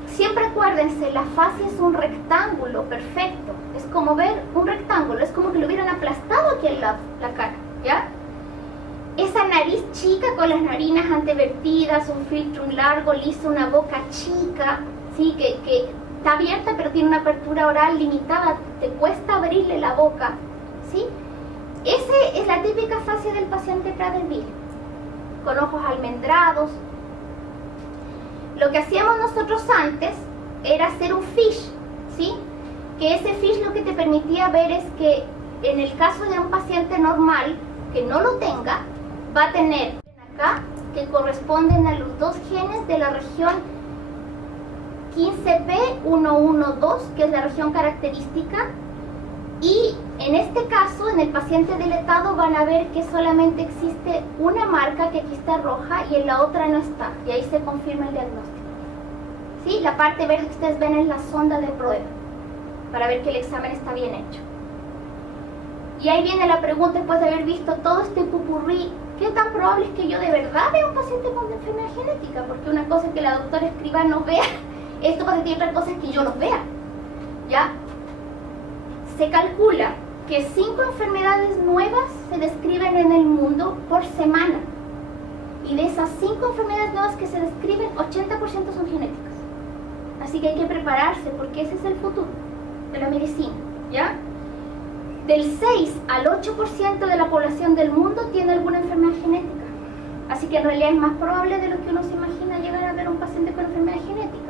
Siempre acuérdense, la fase es un rectángulo perfecto. Es como ver un rectángulo, es como que lo hubieran aplastado aquí en la cara, ¿ya? Esa nariz chica con las narinas antevertidas, un filtro largo, liso, una boca chica, ¿sí? Que está abierta pero tiene una apertura oral limitada, te cuesta abrirle la boca, ¿sí? Esa es la típica fase del paciente Prader-Willi, con ojos almendrados. Lo que hacíamos nosotros antes era hacer un fish, ¿sí? Que ese fish lo que te permitía ver es que en el caso de un paciente normal que no lo tenga, va a tener acá que corresponden a los dos genes de la región 15p112, que es la región característica, y en este caso, en el paciente deletado, van a ver que solamente existe una marca que aquí está roja y en la otra no está, y ahí se confirma el diagnóstico. ¿Sí? La parte verde que ustedes ven es la sonda de prueba, para ver que el examen está bien hecho. Y ahí viene la pregunta, después de haber visto todo este pupurrí, ¿qué tan probable es que yo de verdad vea un paciente con enfermedad genética? Porque una cosa es que la doctora Escribano vea esto, y otra cosa es que yo los vea. ¿Ya? Se calcula que 5 enfermedades nuevas se describen en el mundo por semana. Y de esas 5 enfermedades nuevas que se describen, 80% son genéticas. Así que hay que prepararse porque ese es el futuro de la medicina. ¿Ya? Del 6 al 8% de la población del mundo tiene alguna enfermedad genética. Así que en realidad es más probable de lo que uno se imagina llegar a ver a un paciente con enfermedad genética.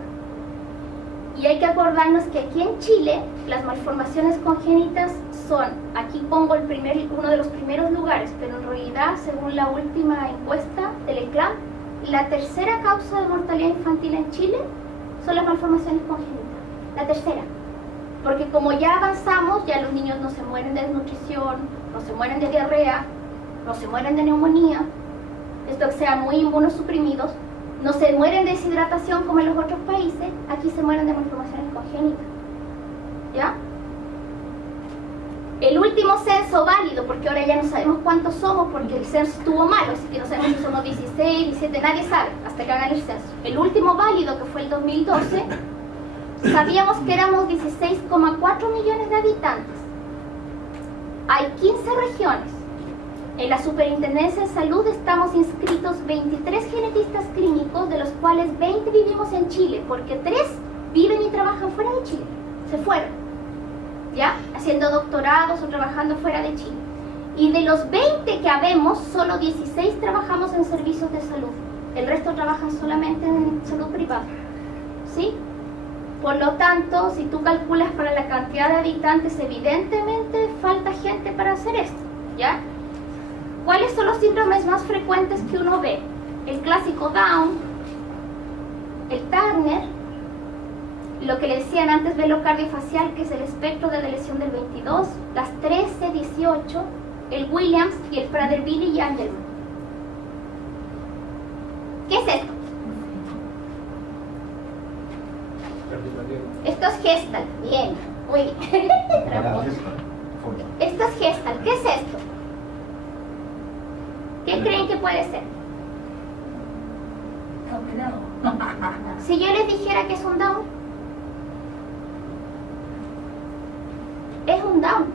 Y hay que acordarnos que aquí en Chile las malformaciones congénitas son, aquí pongo uno de los primeros lugares, pero en realidad, según la última encuesta del ECLAM, la tercera causa de mortalidad infantil en Chile son las malformaciones congénitas. La tercera. Porque como ya avanzamos, ya los niños no se mueren de desnutrición, no se mueren de diarrea, no se mueren de neumonía, esto que sean muy inmunosuprimidos, no se mueren de deshidratación como en los otros países, aquí se mueren de malformaciones congénitas. ¿Ya? El último censo válido, porque ahora ya no sabemos cuántos somos porque el censo estuvo malo, así que no sabemos si somos 16, 17, nadie sabe, hasta que hagan el censo. El último válido, que fue el 2012, sabíamos que éramos 16,4 millones de habitantes. Hay 15 regiones. En la Superintendencia de Salud estamos inscritos 23 genetistas clínicos, de los cuales 20 vivimos en Chile, porque 3 viven y trabajan fuera de Chile. Se fueron, ¿ya? Haciendo doctorados o trabajando fuera de Chile. Y de los 20 que habemos, solo 16 trabajamos en servicios de salud. El resto trabajan solamente en salud privada. ¿Sí? Por lo tanto, si tú calculas para la cantidad de habitantes, evidentemente falta gente para hacer esto, ¿ya? ¿Cuáles son los síndromes más frecuentes que uno ve? El clásico Down, el Turner, lo que le decían antes velocardiofacial, que es el espectro de lesión del 22, las 13, 18, el Williams y el Prader-Willi y Angelman. ¿Qué es esto? Esto es Gestalt, bien, muy bien. Esto es Gestalt, ¿qué es esto? ¿Qué creen que puede ser? Si yo les dijera que es un Down, es un Down,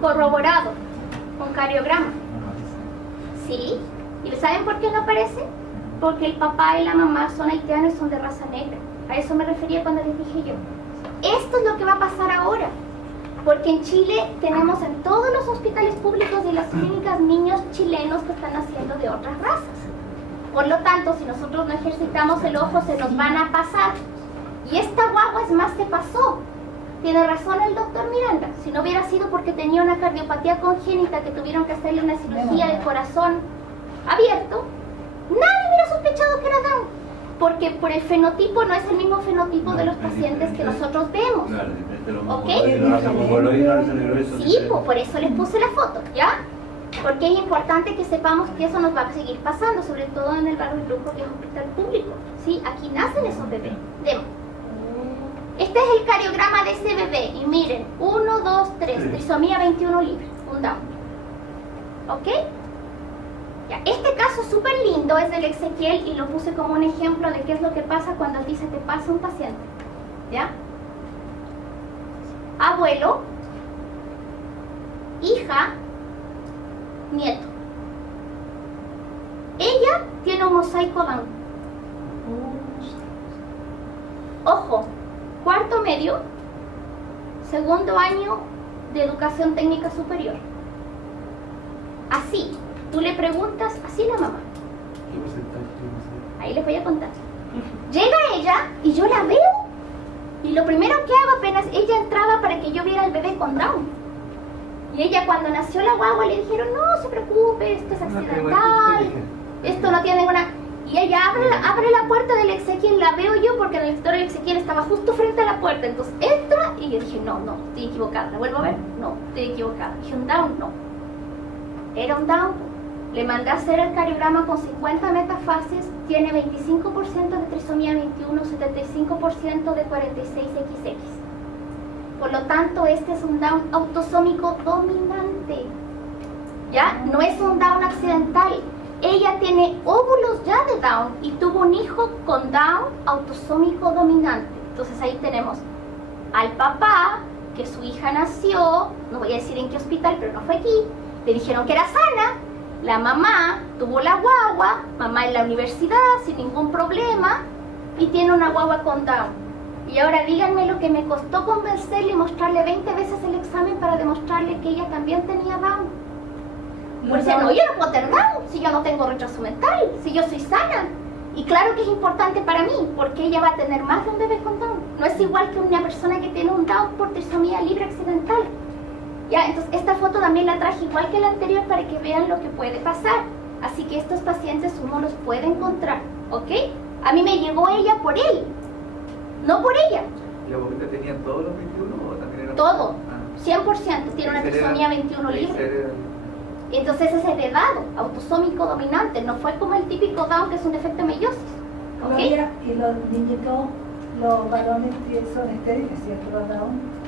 corroborado, con cariograma. ¿Sí? ¿Y saben por qué no aparece? Porque el papá y la mamá son haitianos y son de raza negra. A eso me refería cuando les dije yo. Esto es lo que va a pasar ahora. Porque en Chile tenemos en todos los hospitales públicos y las clínicas niños chilenos que están naciendo de otras razas. Por lo tanto, si nosotros no ejercitamos el ojo, se nos van a pasar. Y esta guagua, es más, se pasó. Tiene razón el doctor Miranda. Si no hubiera sido porque tenía una cardiopatía congénita que tuvieron que hacerle una cirugía del corazón abierto, nadie hubiera sospechado que era Down. Porque por el fenotipo no es el mismo fenotipo de los pacientes que nosotros vemos. ¿Ok? Sí, por eso les puse la foto, ¿ya? Porque es importante que sepamos que eso nos va a seguir pasando, sobre todo en el Barrio Luco, que es un hospital público. ¿Sí? Aquí nacen esos bebés. Demos. Este es el cariograma de ese bebé. Y miren, 1, 2, 3, trisomía 21 libre, un Down. ¿Ok? Ya, este caso súper lindo es del Ezequiel y lo puse como un ejemplo de qué es lo que pasa cuando a ti se te pasa un paciente. ¿Ya? Abuelo, hija, nieto. Ella tiene un mosaico Down. Ojo, cuarto medio, segundo año de educación técnica superior. Así, tú le preguntas, así la mamá. ¿Qué porcentaje? Ahí les voy a contar. Llega ella y yo la veo. Y lo primero que hago apenas ella entraba para que yo viera al bebé con Down. Y ella cuando nació la guagua le dijeron, no se preocupe, esto es accidental, esto no tiene ninguna... Y ella abre la puerta del Exequiel, la veo yo porque en el escritorio del Exequiel estaba justo frente a la puerta. Entonces entra y yo dije, no, estoy equivocada. ¿La vuelvo a ver? No, estoy equivocada. Dije, un Down, no. Era un Down. Le mandé a hacer el cariograma con 50 metafases, tiene 25% de trisomía 21, 75% de 46XX. Por lo tanto, este es un Down autosómico dominante. ¿Ya? No es un Down accidental. Ella tiene óvulos ya de Down y tuvo un hijo con Down autosómico dominante. Entonces ahí tenemos al papá, que su hija nació, no voy a decir en qué hospital, pero no fue aquí, le dijeron que era sana. La mamá tuvo la guagua, mamá en la universidad sin ningún problema y tiene una guagua con Down. Y ahora díganme lo que me costó convencerle y mostrarle 20 veces el examen para demostrarle que ella también tenía Down. Pues no, yo no puedo tener Down si yo no tengo retraso mental, si yo soy sana. Y claro que es importante para mí, porque ella va a tener más de un bebé con Down. No es igual que una persona que tiene un Down por trisomía libre accidental. Ya, entonces esta foto también la traje igual que la anterior para que vean lo que puede pasar. Así que estos pacientes uno los puede encontrar, ¿ok? A mí me llegó ella por él, no por ella. ¿Y la boquita tenía todos los 21 o también era...? Todo, 100%, tiene una trisomía 21 libre. Entonces es heredado, autosómico dominante, no fue como el típico Down que es un defecto de meiosis. ¿Ok? Gloria, y los niñitos, los varones son estériles, ¿cierto? Los Down.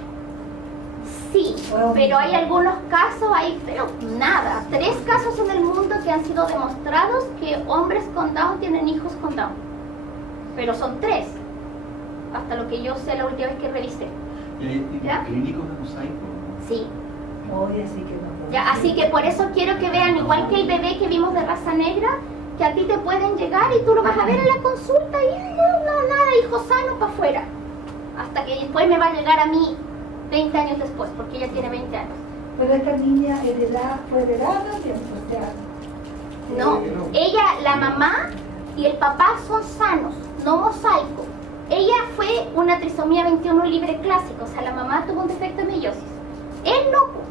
Sí, pero hay algunos casos, pero nada. 3 casos en el mundo que han sido demostrados que hombres con Down tienen hijos con Down. Pero son 3, hasta lo que yo sé la última vez que revisé. ¿Ya? ¿Clínicos de mosaico? Sí. Oye, así que no. Ya, así que por eso quiero que vean, igual que el bebé que vimos de raza negra, que a ti te pueden llegar y tú lo vas a ver en la consulta y no, nada, hijo sano para afuera. Hasta que después me va a llegar a mí 20 años después, porque ella tiene 20 años. Pero esta niña fue heredada también, o sea... No, ella, la mamá y el papá son sanos, no mosaico. Ella fue una trisomía 21 libre clásica, o sea, la mamá tuvo un defecto de meiosis. Él no.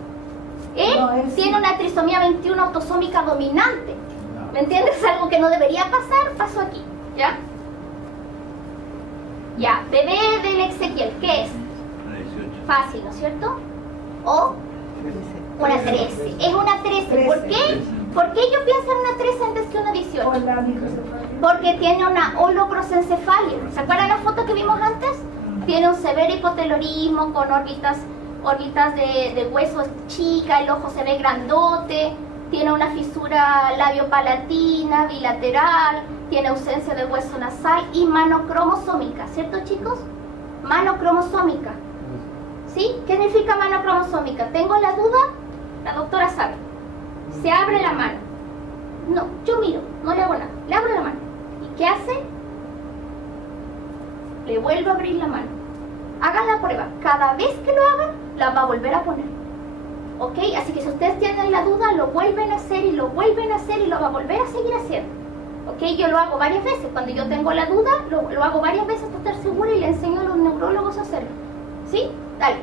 Él tiene una trisomía 21 autosómica dominante. ¿Me entiendes? Es algo que no debería pasar, pasó aquí. ¿Ya? Ya, bebé del Exequiel, ¿qué es? Una 18. Fácil, ¿no es cierto? O una 13. Es una 13. ¿Por qué? ¿Por qué yo pienso en una 13 antes que una 18? Por la microcefalia. Porque tiene una holoprosencefalia. ¿Se acuerdan la foto que vimos antes? Tiene un severo hipotelorismo con órbitas de huesos chica, el ojo se ve grandote, tiene una fisura labiopalatina, bilateral, tiene ausencia de hueso nasal y manocromosómica, ¿cierto chicos? Manocromosómica. ¿Sí? ¿Qué significa manocromosómica? Tengo la duda, la doctora sabe. Se abre la mano. No, yo miro, no le hago nada. Le abro la mano. ¿Y qué hace? Le vuelvo a abrir la mano. Hagan la prueba. Cada vez que lo hagan, la va a volver a poner. ¿Ok? Así que si ustedes tienen la duda, lo vuelven a hacer y lo vuelven a hacer y lo va a volver a seguir haciendo. ¿Ok? Yo lo hago varias veces. Cuando yo tengo la duda, lo hago varias veces para estar segura y le enseño a los neurólogos a haturner. ¿Sí? Dale.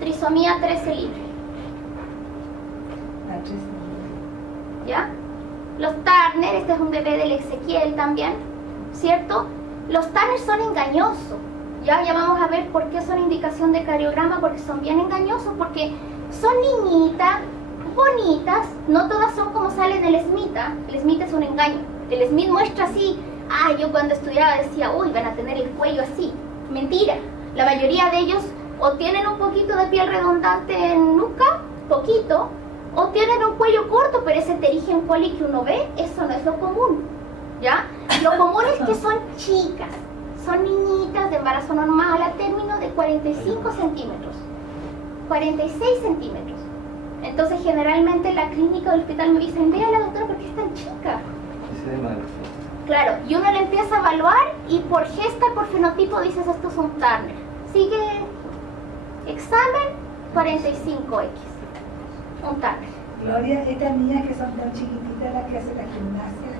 Trisomía 13 libre. ¿Ya? Los Turner, este es un bebé del Exequiel también, ¿cierto? Los Turner son engañosos. Ya vamos a ver por qué son indicación de cariograma, porque son bien engañosos, porque son niñitas, bonitas, no todas son como salen el Smith. El Smith es un engaño. El Smith muestra así, yo cuando estudiaba decía, uy, van a tener el cuello así. Mentira, la mayoría de ellos o tienen un poquito de piel redundante en nuca, poquito, o tienen un cuello corto, pero ese pterigen coli que uno ve, eso no es lo común, ¿ya? Lo común es que son chicas, son niñitas de embarazo normal a término de 45 centímetros, 46 centímetros. Entonces generalmente en la clínica del hospital me dicen, ve a la doctora porque es tan chica. Ese de madre. Claro, y uno le empieza a evaluar y por gesta, por fenotipo dices esto es un Turner. Sigue examen 45X. Un Turner. Gloria, estas niñas que son tan chiquititas, las que hacen la gimnasia,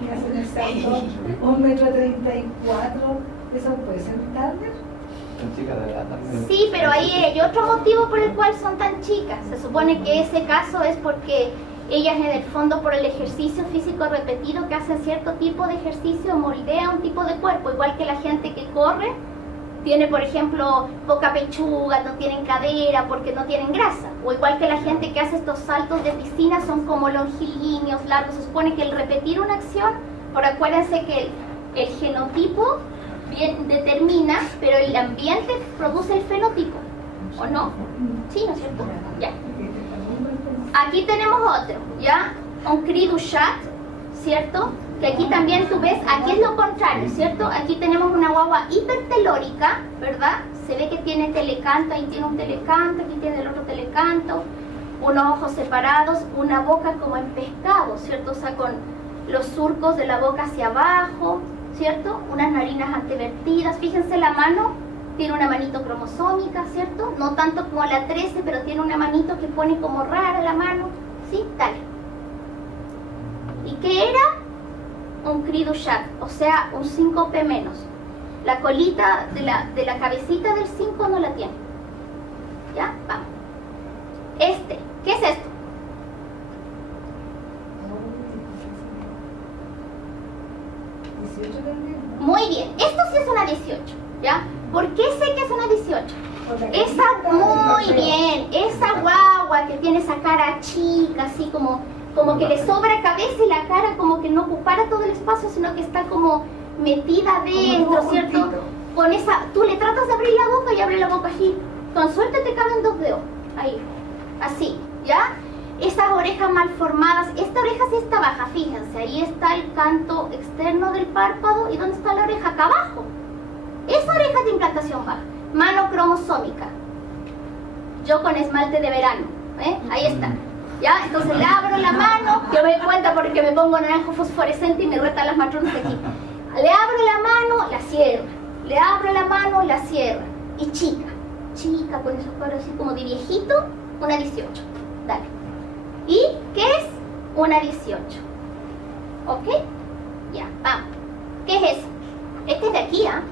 que hacen el salto 1,34 m, ¿eso puede ser un Turner? Son chicas de edad también. Sí, pero ahí hay otro motivo por el cual son tan chicas. Se supone que ese caso es porque ellas en el fondo por el ejercicio físico repetido que hacen cierto tipo de ejercicio moldea un tipo de cuerpo, igual que la gente que corre tiene, por ejemplo, poca pechuga, no tienen cadera porque no tienen grasa, o igual que la gente que hace estos saltos de piscina son como longilíneos, largos. Se supone que el repetir una acción, pero acuérdense que el genotipo bien determina, pero el ambiente produce el fenotipo, ¿o no? Sí, ¿no es cierto? Ya. Aquí tenemos otro, ¿ya? Un cri du chat, ¿cierto? Que aquí también tú ves, aquí es lo contrario, ¿cierto? Aquí tenemos una guagua hipertelórica, ¿verdad? Se ve que tiene telecanto, ahí tiene un telecanto, aquí tiene el otro telecanto, unos ojos separados, una boca como en pescado, ¿cierto? O sea, con los surcos de la boca hacia abajo, ¿cierto? Unas narinas antevertidas, fíjense la mano. Tiene una manito cromosómica, ¿cierto? No tanto como la 13, pero tiene una manito que pone como rara la mano, ¿sí? Tal. ¿Y qué era? Un cri du chat, o sea, un 5P menos. La colita de la cabecita del 5 no la tiene. ¿Ya? Vamos. ¿Qué es esto? Muy bien, esto sí es una 18, ¿ya? ¿Por qué sé que es una 18? Muy bien, esa guagua que tiene esa cara chica, así como que le sobra cabeza y la cara como que no ocupara todo el espacio, sino que está como metida adentro, ¿cierto? Con esa, tú le tratas de abrir la boca y abre la boca así, con suerte te caben 2 dedos, ahí, así, ¿ya? Esas orejas mal formadas, esta oreja sí está baja, fíjense, ahí está el canto externo del párpado, ¿y dónde está la oreja? Acá abajo. Esa oreja es de implantación baja, mano cromosómica, yo con esmalte de verano, ahí está, ¿ya? Entonces le abro la mano, yo me doy cuenta porque me pongo naranjo fosforescente y me retan las matronas de aquí, le abro la mano, la cierro, le abro la mano, la cierro, y chica con esos cuadros así como de viejito, una 18, dale. ¿Y qué es? Una 18, ¿ok? Ya, vamos, ¿qué es eso? Este es de aquí, ¿ah?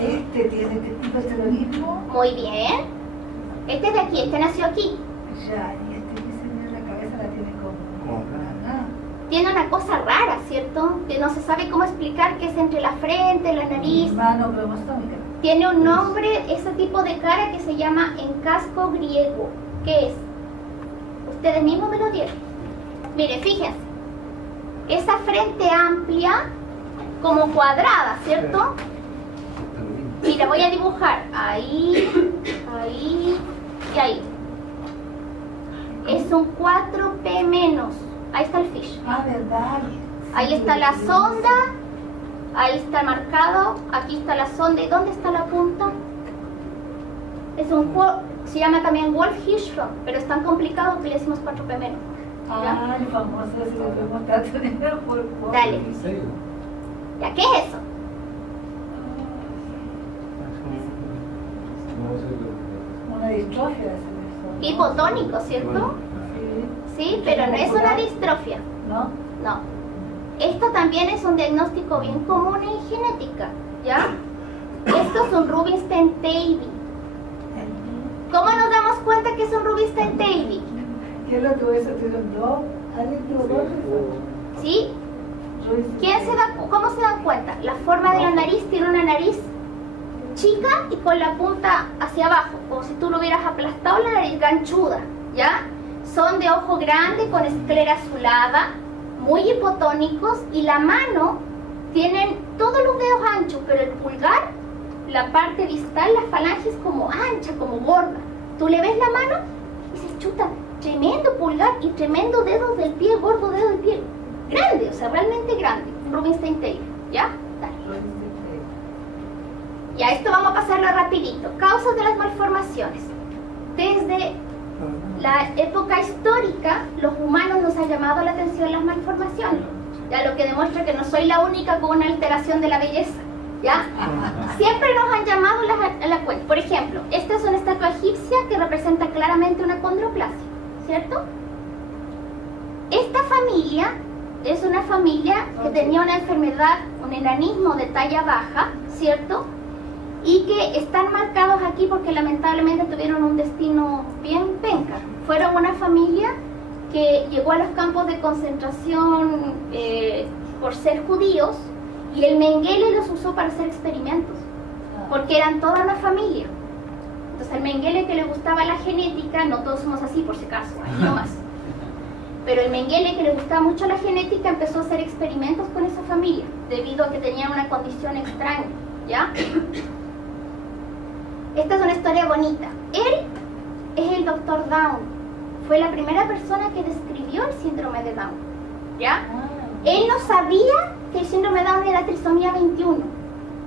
Este tiene este tipo de terrorismo. Muy bien. Este es de aquí, este nació aquí. Ya, y este diseño en la cabeza la tiene como Tiene una cosa rara, ¿cierto? Que no se sabe cómo explicar, que es entre la frente, la nariz. Mano cromosómica. Tiene un nombre, ese tipo de cara que se llama encasco griego. ¿Qué es? Ustedes mismos me lo dieron. Mire, fíjense. Esa frente amplia, como cuadrada, ¿cierto? Mira, voy a dibujar ahí, ahí y ahí. Es un 4P menos. Ahí está el fish. Ah, verdad. Ahí está la sonda, ahí está marcado, aquí está la sonda. ¿Y dónde está la punta? Es un, se llama también Wolf-Hirschsprung, pero es tan complicado que le decimos 4P menos. Ah, el famoso, ese que vemos tanto en el cuerpo. Dale. ¿En serio? ¿Ya qué es eso? Una distrofia de ese Hipotónico, ¿cierto? Sí. Sí, pero no es una distrofia. ¿No? No. Esto también es un diagnóstico bien común en genética, ¿ya? Esto es un Rubinstein-Taybi. ¿Cómo nos damos cuenta que es un Rubinstein-Taybi? ¿Qué es lo que eso tiene un blog? ¿Alguien tuvo dos? ¿Sí? ¿Cómo se dan cuenta? La forma de la nariz tiene una nariz chica y con la punta hacia abajo, como si tú lo hubieras aplastado, la nariz ganchuda, ¿ya? Son de ojo grande, con esclera azulada, muy hipotónicos, y la mano tienen todos los dedos anchos, pero el pulgar, la parte distal, la falange es como ancha, como gorda. Tú le ves la mano y dices, chuta, tremendo pulgar y tremendo dedo del pie, gordo dedo del pie. Grande, o sea, realmente grande. Rubinstein-Taybi, ¿ya? Dale. Ya, esto vamos a pasarlo rapidito. Causas de las malformaciones. Desde la época histórica, los humanos nos han llamado la atención las malformaciones, ya, lo que demuestra que no soy la única con una alteración de la belleza, ¿ya? Siempre nos han llamado a la cuenta. Por ejemplo, esta es una estatua egipcia que representa claramente una condroplasia, ¿cierto? Esta familia es una familia que tenía una enfermedad, un enanismo de talla baja, ¿cierto? Y que están marcados aquí porque lamentablemente tuvieron un destino bien penca. Fueron una familia que llegó a los campos de concentración por ser judíos, y el Mengele los usó para hacer experimentos, porque eran toda una familia. Entonces el Mengele, que le gustaba la genética, no todos somos así por si acaso, no más. Pero el Mengele, que le gustaba mucho la genética, empezó a hacer experimentos con esa familia, debido a que tenían una condición extraña, ¿ya? Esta es una historia bonita. Él es el Dr. Down. Fue la primera persona que describió el síndrome de Down, ¿ya? Él no sabía que el síndrome de Down era trisomía 21,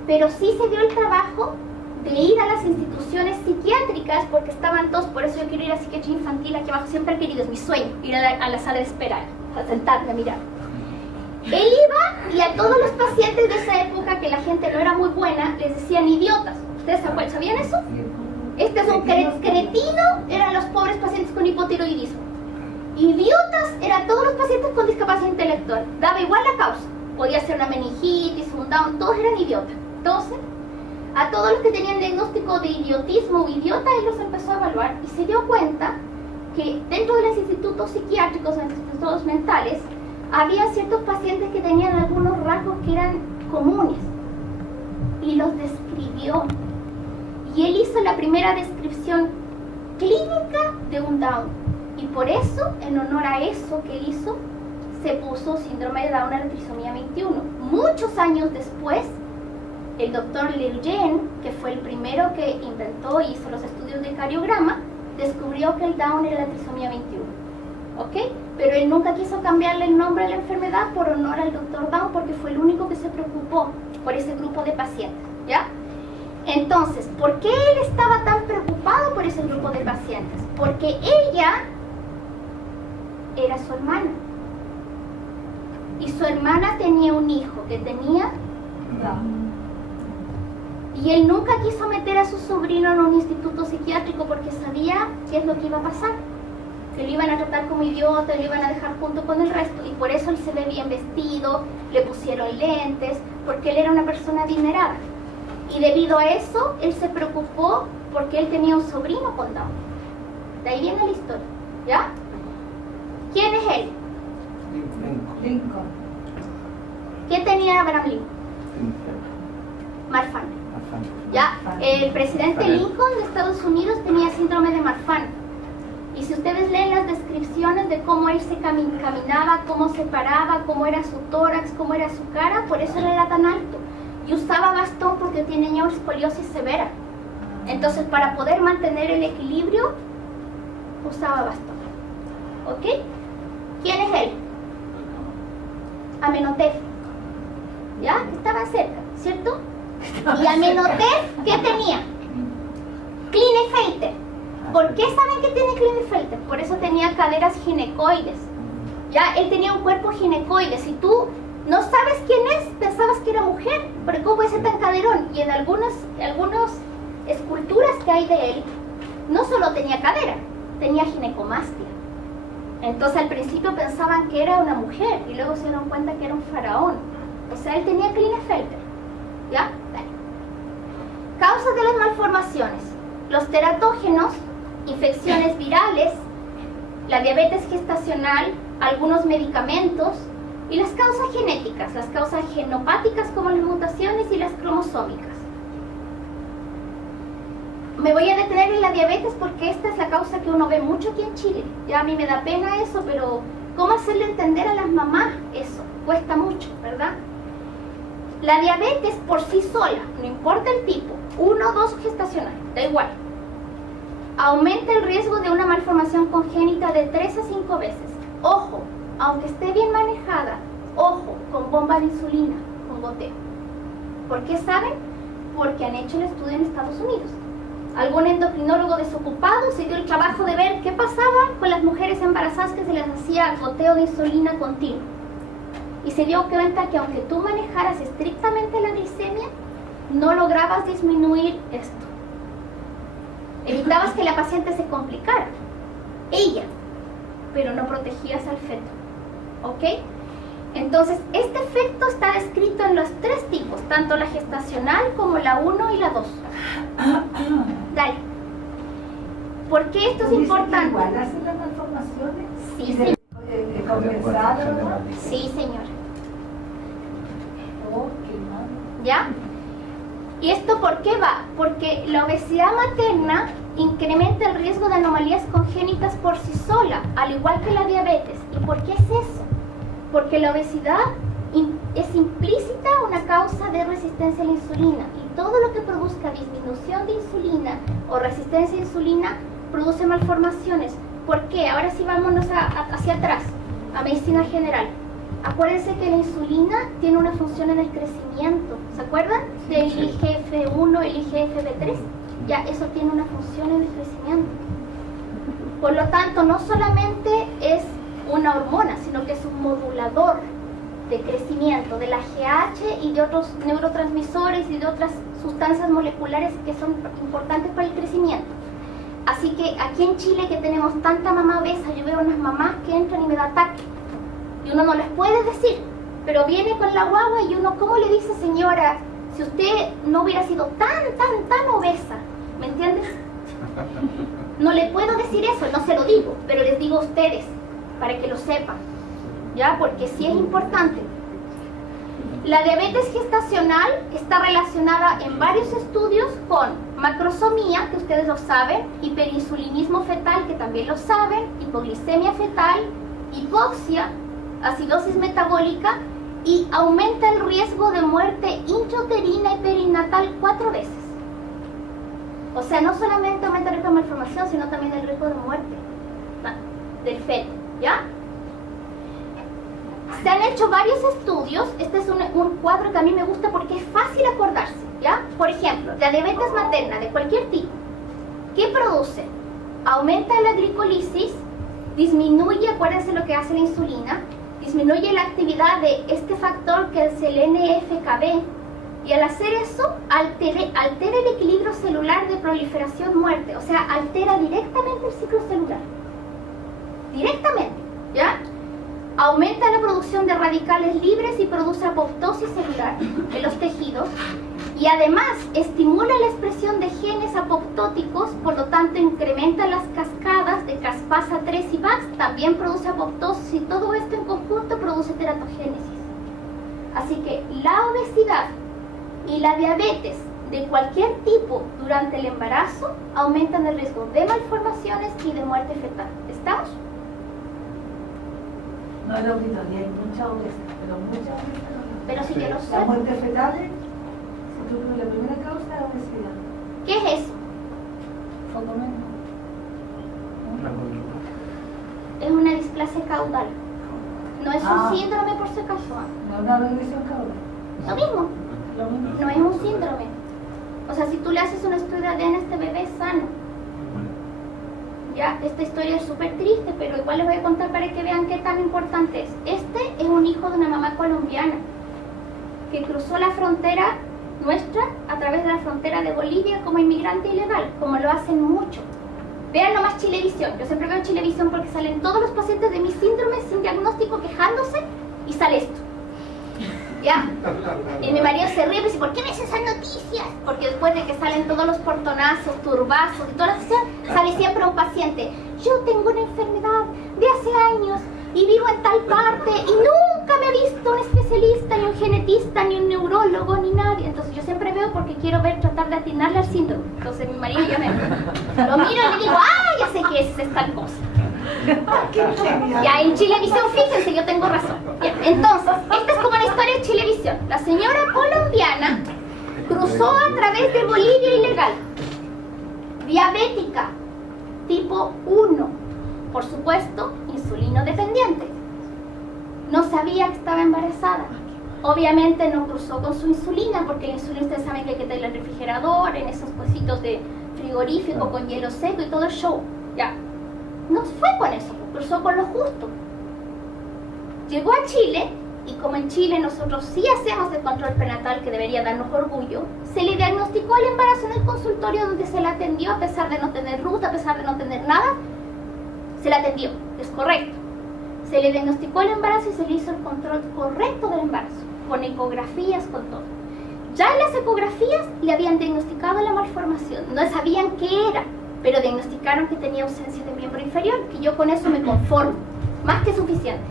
pero sí se dio el trabajo de ir a las instituciones psiquiátricas, porque estaban todos. Por eso yo quiero ir a psiquiatría infantil aquí abajo, siempre he querido, es mi sueño, ir a la sala de espera, a sentarme a mirar. Él iba, y a todos los pacientes de esa época, que la gente no era muy buena, les decían idiotas. ¿Ustedes sabían eso? Este es un cretino, eran los pobres pacientes con hipotiroidismo. Idiotas eran todos los pacientes con discapacidad intelectual. Daba igual la causa. Podía ser una meningitis, un Down, todos eran idiotas. Entonces, a todos los que tenían diagnóstico de idiotismo o idiota, él los empezó a evaluar y se dio cuenta que dentro de los institutos psiquiátricos, en los institutos mentales, había ciertos pacientes que tenían algunos rasgos que eran comunes, y los describió. Y él hizo la primera descripción clínica de un Down, y por eso, en honor a eso que hizo, se puso síndrome de Down a la trisomía 21. Muchos años después, el doctor Lejeune, que fue el primero que inventó y hizo los estudios de cariograma, descubrió que el Down era la trisomía 21, ¿ok? Pero él nunca quiso cambiarle el nombre a la enfermedad por honor al doctor Down, porque fue el único que se preocupó por ese grupo de pacientes, ¿ya? Entonces, ¿por qué él estaba tan preocupado por ese grupo de pacientes? Porque ella era su hermana, y su hermana tenía un hijo que tenía Down. Y él nunca quiso meter a su sobrino en un instituto psiquiátrico, porque sabía qué es lo que iba a pasar, que lo iban a tratar como idiota, lo iban a dejar junto con el resto, y por eso él se ve bien vestido, le pusieron lentes, porque él era una persona adinerada. Y debido a eso, él se preocupó porque él tenía un sobrino con Down. De ahí viene la historia, ¿ya? ¿Quién es él? Lincoln. ¿Qué tenía Abraham Lincoln? Marfan. Ya, el presidente Lincoln de Estados Unidos tenía síndrome de Marfan. Y si ustedes leen las descripciones de cómo él se caminaba, cómo se paraba, cómo era su tórax, cómo era su cara, por eso él era tan alto. Y usaba bastón porque tenía una escoliosis severa. Entonces, para poder mantener el equilibrio, usaba bastón. ¿Ok? ¿Quién es él? Amenhotep. ¿Ya? Estaban cerca, ¿cierto? Y Amenhotep, ¿qué tenía? Klinefelter. ¿Por qué saben que tiene Klinefelter? Por eso tenía caderas ginecoides. Ya, él tenía un cuerpo ginecoide. Si tú no sabes quién es, pensabas que era mujer, pero ¿cómo puede ser tan caderón? Y en algunas esculturas que hay de él, no solo tenía cadera, tenía ginecomastia. Entonces al principio pensaban que era una mujer, y luego se dieron cuenta que era un faraón. O sea, él tenía Klinefelter. ¿Ya? Dale. Causas de las malformaciones: los teratógenos, infecciones virales, la diabetes gestacional, algunos medicamentos, y las causas genéticas, las causas genopáticas como las mutaciones y las cromosómicas. Me voy a detener en la diabetes porque esta es la causa que uno ve mucho aquí en Chile. Ya a mí me da pena eso, pero ¿cómo hacerle entender a las mamás eso? Cuesta mucho, ¿verdad? La diabetes por sí sola, no importa el tipo, 1 o 2 gestacional, da igual, aumenta el riesgo de una malformación congénita de 3 a 5 veces. Ojo, aunque esté bien manejada, ojo, con bomba de insulina, con goteo. ¿Por qué saben? Porque han hecho el estudio en Estados Unidos. algún endocrinólogo desocupado se dio el trabajo de ver qué pasaba con las mujeres embarazadas que se les hacía goteo de insulina continuo. Y se dio cuenta que aunque tú manejaras estrictamente la glicemia, no lograbas disminuir esto. Evitabas que la paciente se complicara, ella, pero no protegías al feto. ¿Ok? Entonces, este efecto está descrito en los 3 tipos, tanto la gestacional como la 1 y la 2. Dale. ¿Por qué esto es importante? ¿Igual hacen las malformaciones? Sí, señor. ¿Compensado? Sí, señor. Oh, qué mal. ¿Ya? ¿Y esto por qué va? Porque la obesidad materna incrementa el riesgo de anomalías congénitas por sí sola, al igual que la diabetes. ¿Y por qué es eso? Porque la obesidad es implícita una causa de resistencia a la insulina, y todo lo que produzca disminución de insulina o resistencia a insulina produce malformaciones. ¿Por qué? Ahora sí vámonos hacia atrás, a medicina general. Acuérdense que la insulina tiene una función en el crecimiento. ¿Se acuerdan? Del IGF-1, el IGF-B3. Ya, eso tiene una función en el crecimiento. Por lo tanto, no solamente es una hormona, sino que es un modulador de crecimiento de la GH y de otros neurotransmisores y de otras sustancias moleculares que son importantes para el crecimiento. Así que aquí en Chile, que tenemos tanta mamá obesa, yo veo unas mamás que entran y me da ataque. Y uno no les puede decir, pero viene con la guagua y uno, ¿cómo le dice, señora, si usted no hubiera sido tan obesa? ¿Me entiendes? No le puedo decir eso, no se lo digo, pero les digo a ustedes, para que lo sepan, ¿ya? Porque sí es importante. La diabetes gestacional está relacionada en varios estudios con macrosomía, que ustedes lo saben, hiperinsulinismo fetal, que también lo saben, hipoglicemia fetal, hipoxia, acidosis metabólica, y aumenta el riesgo de muerte intrauterina y perinatal 4 veces. O sea, no solamente aumenta el riesgo de malformación, sino también el riesgo de muerte del feto, ¿ya? Se han hecho varios estudios. Este es un cuadro que a mí me gusta porque es fácil acordarse, ¿ya? Por ejemplo, la diabetes materna de cualquier tipo, ¿qué produce? Aumenta la glicolisis, disminuye, acuérdense lo que hace la insulina, disminuye la actividad de este factor que es el NF-κB, y al hacer eso altera el equilibrio celular de proliferación-muerte, o sea, altera directamente el ciclo celular. Directamente, ¿ya? Aumenta la producción de radicales libres y produce apoptosis celular en los tejidos, y además estimula la expresión de genes apoptóticos, por lo tanto incrementa las cascadas de caspasa 3 y VAX, también produce apoptosis, y todo esto en conjunto produce teratogénesis. Así que la obesidad y la diabetes de cualquier tipo durante el embarazo aumentan el riesgo de malformaciones y de muerte fetal. ¿Estamos? No, la auditoría hay mucha obesa, pero mucha obesa. Pero si yo lo sé. La muerte fetal es, la primera causa es obesidad. ¿Qué es eso? Focomento. Es una displasia caudal. No es un síndrome por si acaso. No, una regresión caudal. Lo mismo. Lo mismo. No es un síndrome. O sea, si tú le haces un estudio de ADN a este bebé es sano. Ya, esta historia es súper triste, pero igual les voy a contar para que vean qué tan importante es. Este es un hijo de una mamá colombiana que cruzó la frontera nuestra a través de la frontera de Bolivia como inmigrante ilegal, como lo hacen mucho. Vean nomás Chilevisión. Yo siempre veo Chilevisión porque salen todos los pacientes de mi síndrome sin diagnóstico quejándose y sale esto. ¿Ya? Y mi marido se ríe y dice, ¿por qué me haces esas noticias? Porque después de que salen todos los portonazos, turbazos y todas las cosas, sale siempre un paciente. Yo tengo una enfermedad de hace años y vivo en tal parte y nunca me he visto un especialista, ni un genetista, ni un neurólogo, ni nadie. Entonces yo siempre veo porque quiero ver, tratar de atinarle al síndrome. Entonces mi marido y yo lo miro y le digo, ya sé que es tal cosa. Ya en Chilevisión, fíjense, yo tengo razón. Ya, entonces, esta es como la historia de Chilevisión. La señora colombiana cruzó a través de Bolivia ilegal, diabética, tipo 1, por supuesto, insulino dependiente. No sabía que estaba embarazada. Obviamente no cruzó con su insulina, porque la insulina ustedes saben que hay que tenerla en el refrigerador, en esos cositos de frigorífico con hielo seco y todo el show. Ya. No fue con eso, cruzó con lo justo. Llegó a Chile, y como en Chile nosotros sí hacemos el control prenatal, que debería darnos orgullo, se le diagnosticó el embarazo en el consultorio donde se la atendió, a pesar de no tener ruta, a pesar de no tener nada, se la atendió, es correcto. Se le diagnosticó el embarazo y se le hizo el control correcto del embarazo, con ecografías, con todo. Ya en las ecografías le habían diagnosticado la malformación, no sabían qué era, pero diagnosticaron que tenía ausencia de miembro inferior, que yo con eso me conformo, más que suficiente,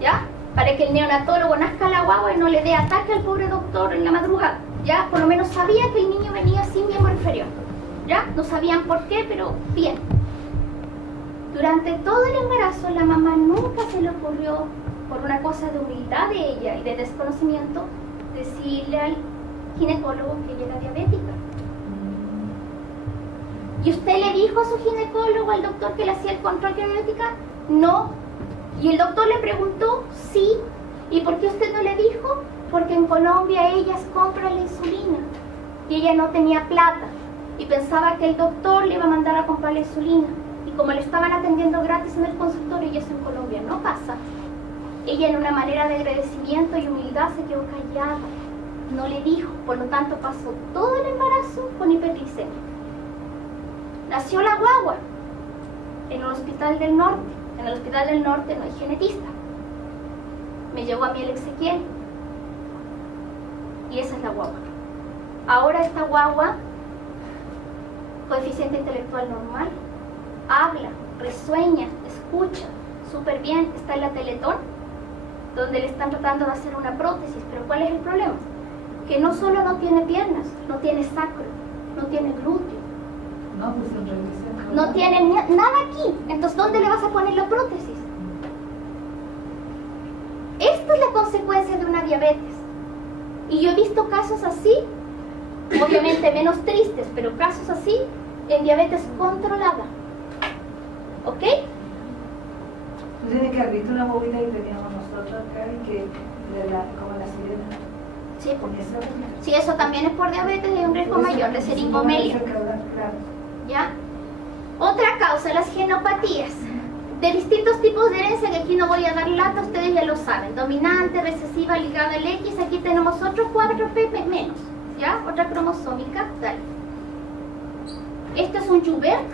¿ya? Para que el neonatólogo nazca la guagua y no le dé ataque al pobre doctor en la madrugada, ¿ya? Por lo menos sabía que el niño venía sin miembro inferior, ¿ya? No sabían por qué, pero bien. Durante todo el embarazo, la mamá nunca se le ocurrió, por una cosa de humildad de ella y de desconocimiento, decirle al ginecólogo que ella era diabética. ¿Y usted le dijo a su ginecólogo, al doctor, que le hacía el control de diabética? No. Y el doctor le preguntó, sí. ¿Y por qué usted no le dijo? Porque en Colombia ellas compran la insulina y ella no tenía plata y pensaba que el doctor le iba a mandar a comprar la insulina. Y como le estaban atendiendo gratis en el consultorio, y eso en Colombia no pasa, ella en una manera de agradecimiento y humildad se quedó callada, no le dijo, por lo tanto pasó todo el embarazo con hiperglicemia. Nació la guagua en el Hospital del Norte. En el Hospital del Norte no hay genetista. Me llegó a mí el Ezequiel y esa es la guagua. Ahora esta guagua, coeficiente intelectual normal, habla, resueña, escucha súper bien, está en la Teletón, donde le están tratando de hacer una prótesis. Pero ¿cuál es el problema? Que no solo no tiene piernas, no tiene sacro, no tiene glúteo, No, pues en revisión. no tiene nada aquí. Entonces, ¿dónde le vas a poner la prótesis? Esta es la consecuencia de una diabetes. Y yo he visto casos así, obviamente menos tristes, pero casos así en diabetes controlada. ¿Ok? Tú tienes que haber visto una movida que teníamos nosotros acá y que como la sirena. Sí, porque sí, eso también es por diabetes y un riesgo mayor de seringomelia. ¿Ya? Otra causa, las genopatías. De distintos tipos de herencia, que aquí no voy a dar lata, ustedes ya lo saben. Dominante, recesiva, ligada al X. Aquí tenemos otro 4P menos, ¿ya? Otra cromosómica, dale. Esto es un Joubert,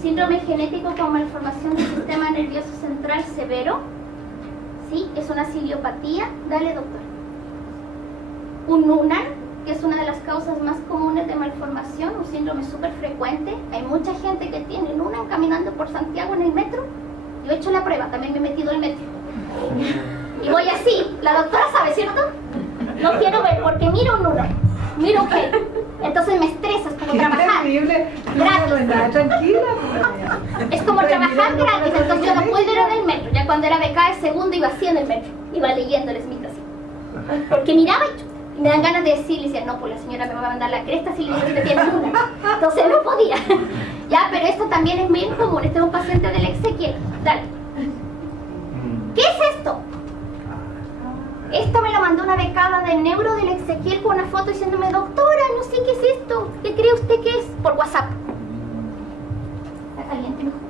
síndrome genético con malformación del sistema nervioso central severo. ¿Sí? Es una ciliopatía. Dale, doctor. Un Noonan, que es una de las causas más comunes de malformación, un síndrome súper frecuente. Hay mucha gente que tiene Noonan caminando por Santiago en el metro. Yo he hecho la prueba, también me he metido al metro. Y voy así, la doctora sabe, ¿cierto? No quiero ver, porque miro un Noonan, miro que entonces me estresa, es como trabajar gratis. Tranquila. Es como trabajar gratis, entonces yo no puedo ir en el metro. Ya cuando era becada de segundo iba así en el metro, iba leyendo el Smith así. Porque miraba y me dan ganas de decirle, decía, no, pues la señora me va a mandar la cresta si le digo que tiene una. Entonces no podía. Ya, pero esto también es muy común. Este es un paciente del Ezequiel. Dale. ¿Qué es esto? Esto me lo mandó una becada de neuro del Ezequiel con una foto diciéndome, doctora, no sé qué es esto. ¿Qué cree usted que es? Por WhatsApp. ¿Está caliente mejor?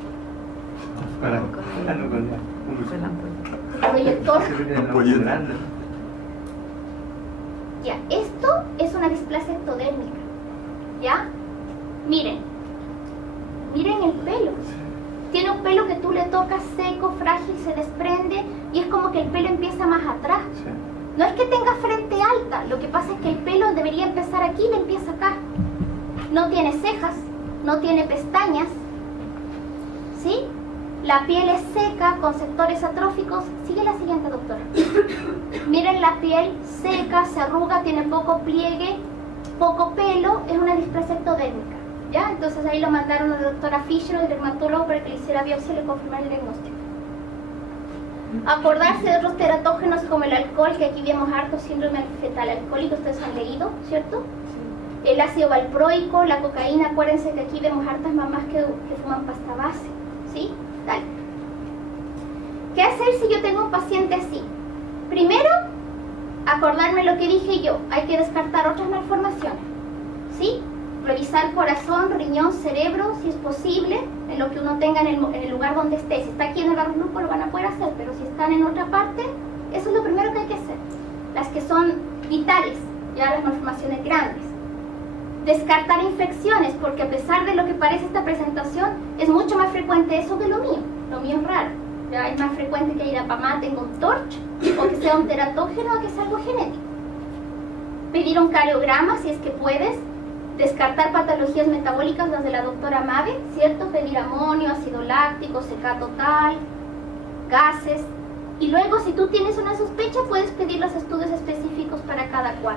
Proyector. Ya, esto es una displasia ectodérmica. ¿Ya? Miren el pelo. Tiene un pelo que tú le tocas seco, frágil, se desprende y es como que el pelo empieza más atrás. Sí. No es que tenga frente alta, lo que pasa es que el pelo debería empezar aquí y le empieza acá. No tiene cejas, no tiene pestañas, ¿sí? La piel es seca, con sectores atróficos. Sigue la siguiente, doctora. Miren la piel seca, se arruga, tiene poco pliegue, poco pelo, es una displasia ectodérmica. ¿Ya? Entonces ahí lo mandaron a la doctora Fisher, el dermatólogo, para que le hiciera biopsia y le confirmara el diagnóstico. Acordarse de otros teratógenos como el alcohol, que aquí vemos harto síndrome fetal alcohólico, ustedes han leído, ¿cierto? El ácido valproico, la cocaína, acuérdense que aquí vemos hartas mamás que fuman pasta base, ¿sí? Dale. ¿Qué hacer si yo tengo un paciente así? Primero, acordarme lo que dije yo, hay que descartar otras malformaciones, ¿sí? revisar corazón, riñón, cerebro, si es posible, en lo que uno tenga en el lugar donde esté. Si está aquí en el grupo lo van a poder hacer, pero si están en otra parte, eso es lo primero que hay que hacer. Las que son vitales, ya las malformaciones grandes. Descartar infecciones, porque a pesar de lo que parece esta presentación, es mucho más frecuente eso que lo mío. Lo mío es raro. Ya es más frecuente que la mamá tenga un TORCH, o que sea un teratógeno, o que sea algo genético. Pedir un cariograma si es que puedes. Descartar patologías metabólicas, las de la doctora Mabe, ¿cierto? Pedir amonio, ácido láctico, seca total, gases. Y luego, si tú tienes una sospecha, puedes pedir los estudios específicos para cada cual.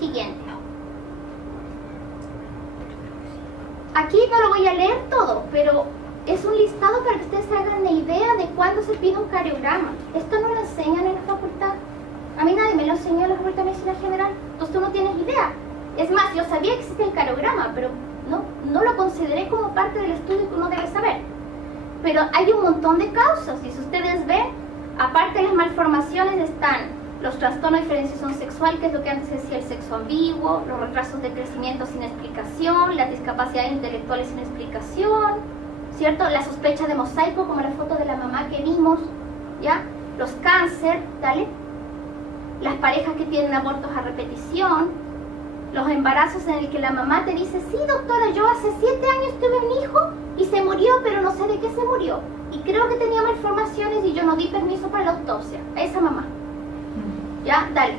Siguiente. Aquí no lo voy a leer todo, pero es un listado para que ustedes se hagan la idea de cuándo se pide un cariograma. Esto no lo enseñan en la facultad. A mí nadie me lo enseñó en la Facultad de Medicina General, entonces tú no tienes idea. Es más, yo sabía que existía el cariograma, pero no lo consideré como parte del estudio que uno debe saber. Pero hay un montón de causas, y si ustedes ven, aparte de las malformaciones están los trastornos de diferenciación sexual, que es lo que antes decía el sexo ambiguo, los retrasos de crecimiento sin explicación, las discapacidades intelectuales sin explicación, ¿cierto? La sospecha de mosaico, como la foto de la mamá que vimos, ¿ya? Los cáncer, ¿dale? Las parejas que tienen abortos a repetición, los embarazos en el que la mamá te dice, sí doctora, yo hace 7 años tuve un hijo y se murió, pero no sé de qué se murió. Y creo que tenía malformaciones y yo no di permiso para la autopsia. A esa mamá. ¿Ya? Dale.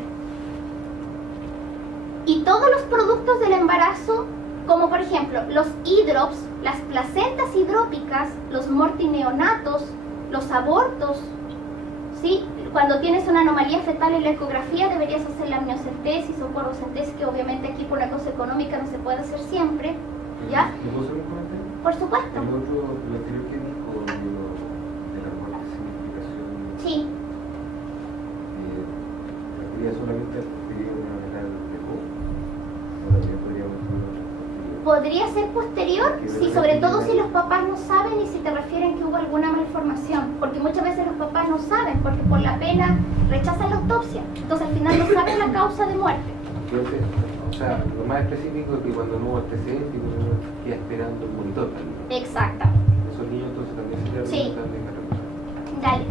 Y todos los productos del embarazo, como por ejemplo los hidrops, las placentas hidrópicas, los mortineonatos, los abortos, ¿sí? Cuando tienes una anomalía fetal en la ecografía deberías hacer la amniocentesis o porrocentesis, que obviamente aquí por una cosa económica no se puede hacer siempre, ¿ya? ¿Me puedo hacer un comentario? Por supuesto. El otro, lo anterior que dijo de la muerte sin explicación, Sí. ¿podría solamente pedir una renal de voz? ¿O también podríamos hacer una posterior? Podría ser posterior, sí, sobre todo si los papás no saben y si te refieren que hubo alguna malformación, porque muchas veces los papás no saben, porque por la pena rechazan la autopsia, entonces al final no saben la causa de muerte. Entonces, o sea, lo más específico es que cuando no hubo antecedentes y cuando uno queda esperando el monitor también. Exactamente. Esos niños entonces también se quedan Sí. en Dale.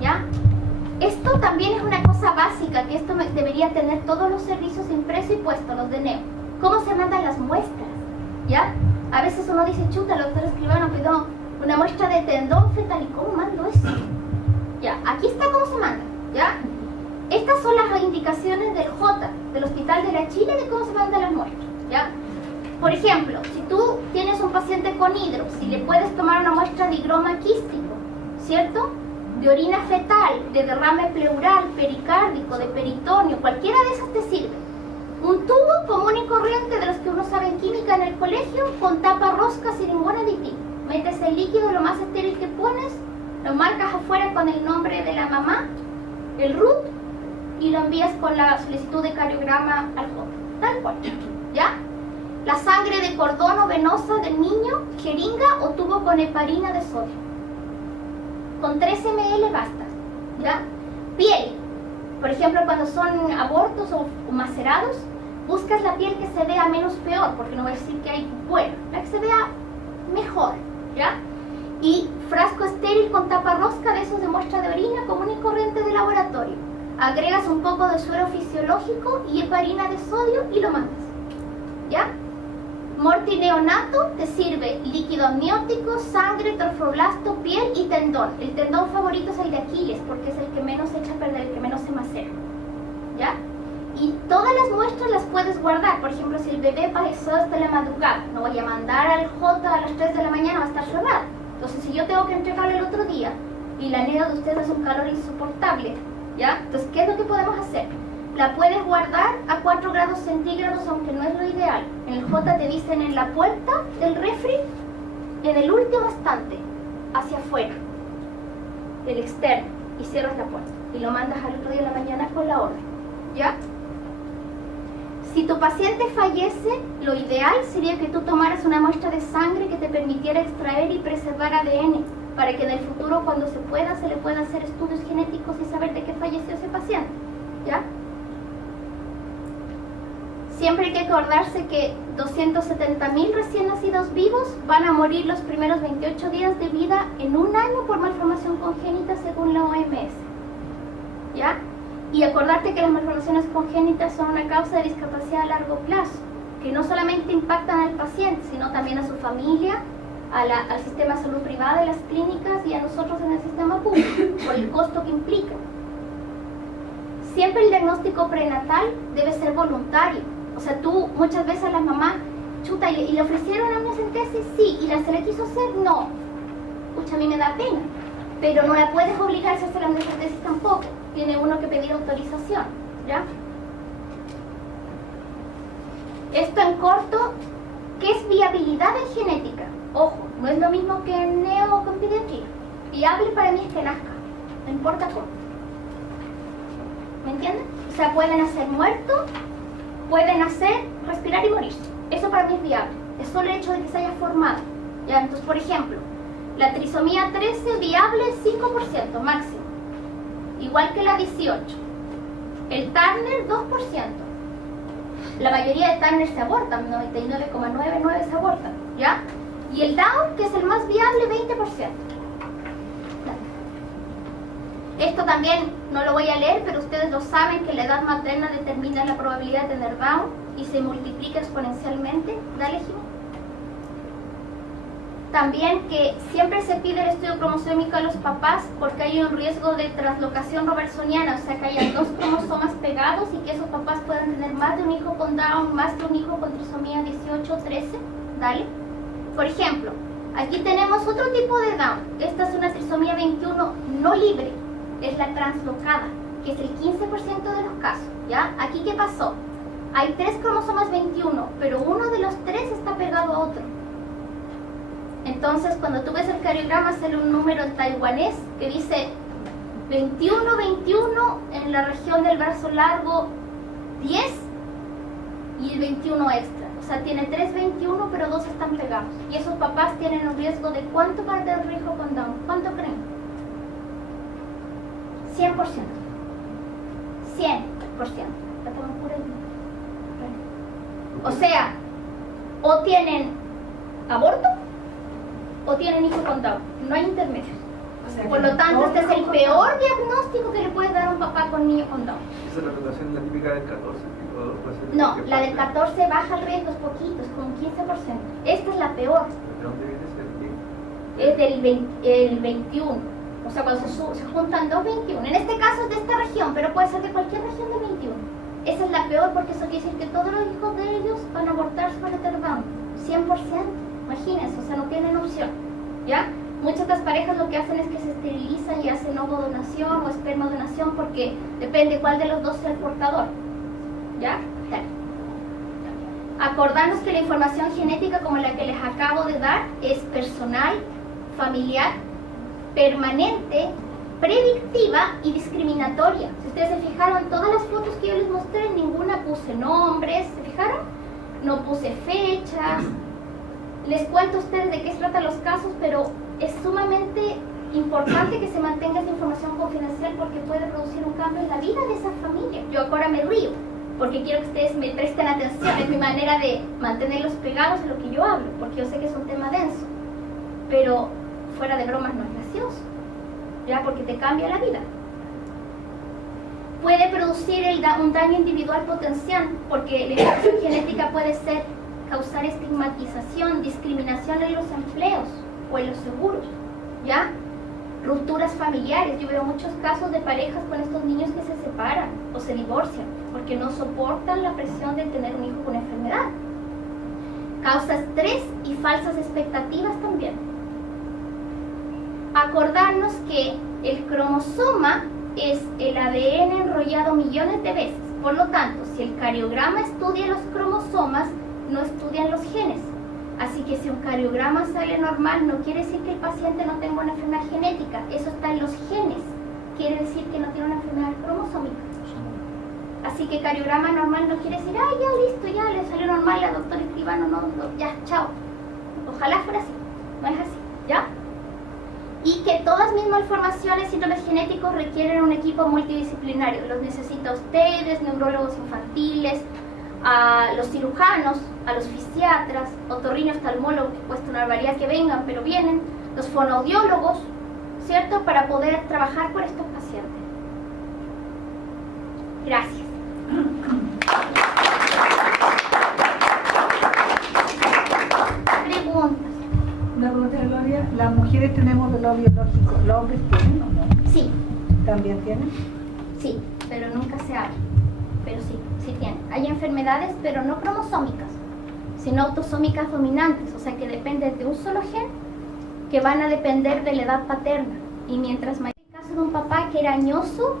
¿Ya? Esto también es una cosa básica, que esto debería tener todos los servicios impresos y puestos, los de NEO. ¿Cómo se mandan las muestras? ¿Ya? A veces uno dice, chuta, el doctor escribano pidió una muestra de tendón fetal, ¿y cómo mando eso? Ya, aquí está cómo se manda, ¿ya? Estas son las indicaciones del J, del Hospital de la Chile, de cómo se mandan las muestras, ¿ya? Por ejemplo, si tú tienes un paciente con hidro, si le puedes tomar una muestra de higroma quístico, ¿cierto? De orina fetal, de derrame pleural, pericárdico, de peritoneo, cualquiera de esas te sirve. Un tubo común y corriente de los que uno sabe en química en el colegio, con tapa rosca sin ningún aditivo. Metes el líquido lo más estéril que pones, lo marcas afuera con el nombre de la mamá, el root, y lo envías con la solicitud de cariograma al J. Tal cual, ¿ya? La sangre de cordón o venosa del niño, jeringa o tubo con heparina de sodio. Con 3 ml basta, ¿ya? Piel. Por ejemplo, cuando son abortos o macerados, buscas la piel que se vea menos peor, porque no voy a decir que hay bueno, la que se vea mejor, ¿ya? Y frasco estéril con tapa rosca de esos de muestra de orina común y corriente de laboratorio. Agregas un poco de suero fisiológico y heparina de sodio y lo mandas, ¿ya? Mortineonato te sirve líquido amniótico, sangre, trofoblasto, piel y tendón. El tendón favorito es el de Aquiles porque es el que menos se echa a perder, el que menos se macera, ¿ya? Y todas las muestras las puedes guardar. Por ejemplo, si el bebé padeció hasta la madrugada, no voy a mandar al J a las 3 de la mañana, va a estar cerrado. Entonces, si yo tengo que entregarlo el otro día y la nena de ustedes es un calor insoportable, ¿ya? Entonces, ¿qué es lo que podemos hacer? La puedes guardar a 4 grados centígrados, aunque no es lo ideal. En el J te dicen en la puerta del refri, en el último estante, hacia afuera, el externo, y cierras la puerta. Y lo mandas al otro día en la mañana con la orden, ¿ya? Si tu paciente fallece, lo ideal sería que tú tomaras una muestra de sangre que te permitiera extraer y preservar ADN, para que en el futuro, cuando se le pueda hacer estudios genéticos y saber de qué falleció ese paciente, ¿ya? siempre hay que acordarse que 270.000 recién nacidos vivos van a morir los primeros 28 días de vida en un año por malformación congénita según la OMS. ¿Ya? Y acordarte que las malformaciones congénitas son una causa de discapacidad a largo plazo, que no solamente impactan al paciente, sino también a su familia, al sistema de salud privada de las clínicas y a nosotros en el sistema público, por el costo que implica. Siempre el diagnóstico prenatal debe ser voluntario. O sea, tú muchas veces a la mamá, chuta, ¿y le ofrecieron a una amniocentesis? Sí, ¿y se le quiso hacer? No. Pucha, a mí me da pena. Pero no la puedes obligar a hacer la amniocentesis tampoco. Tiene uno que pedir autorización, ¿ya? Esto en corto, ¿qué es viabilidad en genética? Ojo, no es lo mismo que en neo o con pediatría. Viable para mí es que nazca, no importa cómo. ¿Me entienden? O sea, pueden nacer muertos, pueden nacer, respirar y morirse. Eso para mí es viable. Es solo el hecho de que se haya formado. ¿Ya? Entonces, por ejemplo, la trisomía 13 viable es 5% máximo. Igual que la 18. El Turner 2%. La mayoría de Turner se abortan, 99,99 se abortan. ¿Ya? Y el Down, que es el más viable, 20%. Esto también no lo voy a leer, pero ustedes lo saben que la edad materna determina la probabilidad de tener Down y se multiplica exponencialmente. Dale, Jimmy. También que siempre se pide el estudio cromosómico a los papás porque hay un riesgo de translocación robertsoniana, o sea que haya dos cromosomas pegados y que esos papás puedan tener más de un hijo con Down, más de un hijo con trisomía 18 o 13. Dale. Por ejemplo, aquí tenemos otro tipo de Down. Esta es una trisomía 21 no libre. Es la translocada, que es el 15% de los casos, ¿ya? Aquí, ¿qué pasó? Hay 3 cromosomas 21, pero uno de los 3 está pegado a otro. Entonces, cuando tú ves el cariograma, sale un número taiwanés que dice 21-21 en la región del brazo largo 10 y el 21 extra. O sea, tiene 3 21, pero 2 están pegados. Y esos papás tienen un riesgo de ¿cuánto para tener hijo con Down? ¿Cuánto creen? 100%. 100%. O sea, o tienen aborto o tienen hijo con Down. No hay intermedios. O sea, Por lo tanto, este es el peor diagnóstico que le puedes dar a un papá con niño con Down. Esa es la rotación la típica del 14. Puede ser No, que la del pase. 14 baja el riesgo, es poquito, es con 15%. Esta es la peor. ¿De dónde viene Es ese? del 21. O sea, cuando se juntan dos 21. En este caso es de esta región, pero puede ser de cualquier región de 21. Esa es la peor porque eso quiere decir que todos los hijos de ellos van a abortar su Down. 100%. Imagínense, o sea, no tienen opción. ¿Ya? Muchas de las parejas lo que hacen es que se esterilizan y hacen ovodonación o espermadonación porque depende cuál de los dos sea el portador. ¿Ya? Acordarnos que la información genética como la que les acabo de dar es personal, familiar, permanente, predictiva y discriminatoria. Si ustedes se fijaron, todas las fotos que yo les mostré, en ninguna puse nombres, ¿se fijaron? No puse fechas. Les cuento a ustedes de qué se tratan los casos, pero es sumamente importante que se mantenga esa información confidencial porque puede producir un cambio en la vida de esa familia. Yo ahora me río porque quiero que ustedes me presten atención. Es mi manera de mantenerlos pegados en lo que yo hablo, porque yo sé que es un tema denso. Pero fuera de bromas no es gracioso, ya, porque te cambia la vida. Puede producir un daño individual potencial, porque la información genética puede causar estigmatización, discriminación en los empleos o en los seguros, ¿ya? Rupturas familiares. Yo veo muchos casos de parejas con estos niños que se separan o se divorcian porque no soportan la presión de tener un hijo con enfermedad. Causa estrés y falsas expectativas también. Acordarnos que el cromosoma es el ADN enrollado millones de veces. Por lo tanto, si el cariograma estudia los cromosomas, no estudian los genes. Así que si un cariograma sale normal, no quiere decir que el paciente no tenga una enfermedad genética. Eso está en los genes. Quiere decir que no tiene una enfermedad cromosómica. Así que cariograma normal no quiere decir, ah, ya listo, ya le salió normal, la doctora Escribano, no, ya, chao. Ojalá fuera así. No es así, ¿ya? Y que todas mis malformaciones, síndromes genéticos requieren un equipo multidisciplinario. Los necesita ustedes, neurólogos infantiles, a los cirujanos, a los fisiatras, otorrino-oftalmólogos, que cuesta una barbaridad que vengan, pero vienen, los fonoaudiólogos, ¿cierto? Para poder trabajar con estos pacientes. Gracias. Preguntas. Una pregunta, Gloria. ¿Las mujeres tenemos reloj biológico? ¿Los hombres tienen o no? Sí, ¿También tienen? sí, pero nunca se habla. Pero sí, sí tienen. Hay enfermedades, pero no cromosómicas, sino autosómicas dominantes, o sea que dependen de un solo gen, que van a depender de la edad paterna. Y mientras mayor, el caso de un papá que era añoso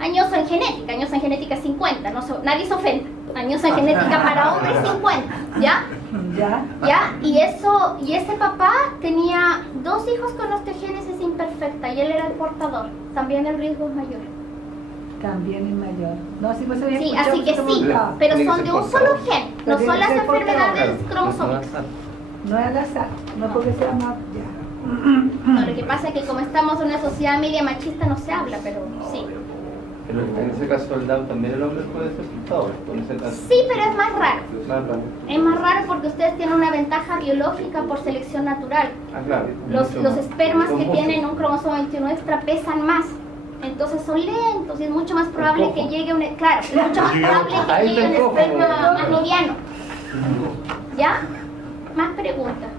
en genética 50, nadie se ofenda, añoso en genética para hombres 50, ¿ya? ¿Ya? ¿Ya? Y ese papá tenía 2 hijos con osteogénesis imperfecta y él era el portador, también el riesgo es mayor. También es mayor. No, sí, pues había Sí, escuchado así que se sí, preguntaba. pero Tiene que son de ser un portador. solo gen, no Pero tiene son que las ser portador. enfermedades cromosómicas. No es al azar, no es porque sea más. Ya. No, lo que pasa es que como estamos en una sociedad media machista no se habla, pero sí. Pero en ese caso el Down también el hombre puede ser portador, en ese caso. Sí, pero es más raro. Más raro. Es más raro porque ustedes tienen una ventaja biológica por selección natural. Ah, claro. Los mucho más. espermas Son que muchos. tienen un cromosoma 21 extra pesan más. Entonces son lentos y es mucho más probable que llegue un... Claro, es mucho más probable que Ahí llegue un está el cojo. esperma más liviano. ¿Ya? Más preguntas.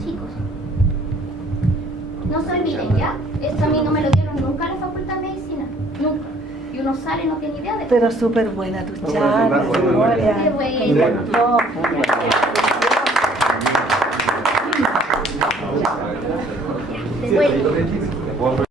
Chicos. No se olviden, ¿ya? Esto a mí no me lo dieron nunca en la Facultad de Medicina. Nunca. Y uno sale y no tiene idea de... Pero súper buena tu No, charla, bueno, Gloria. Qué bueno. Me encantó. De vuelta.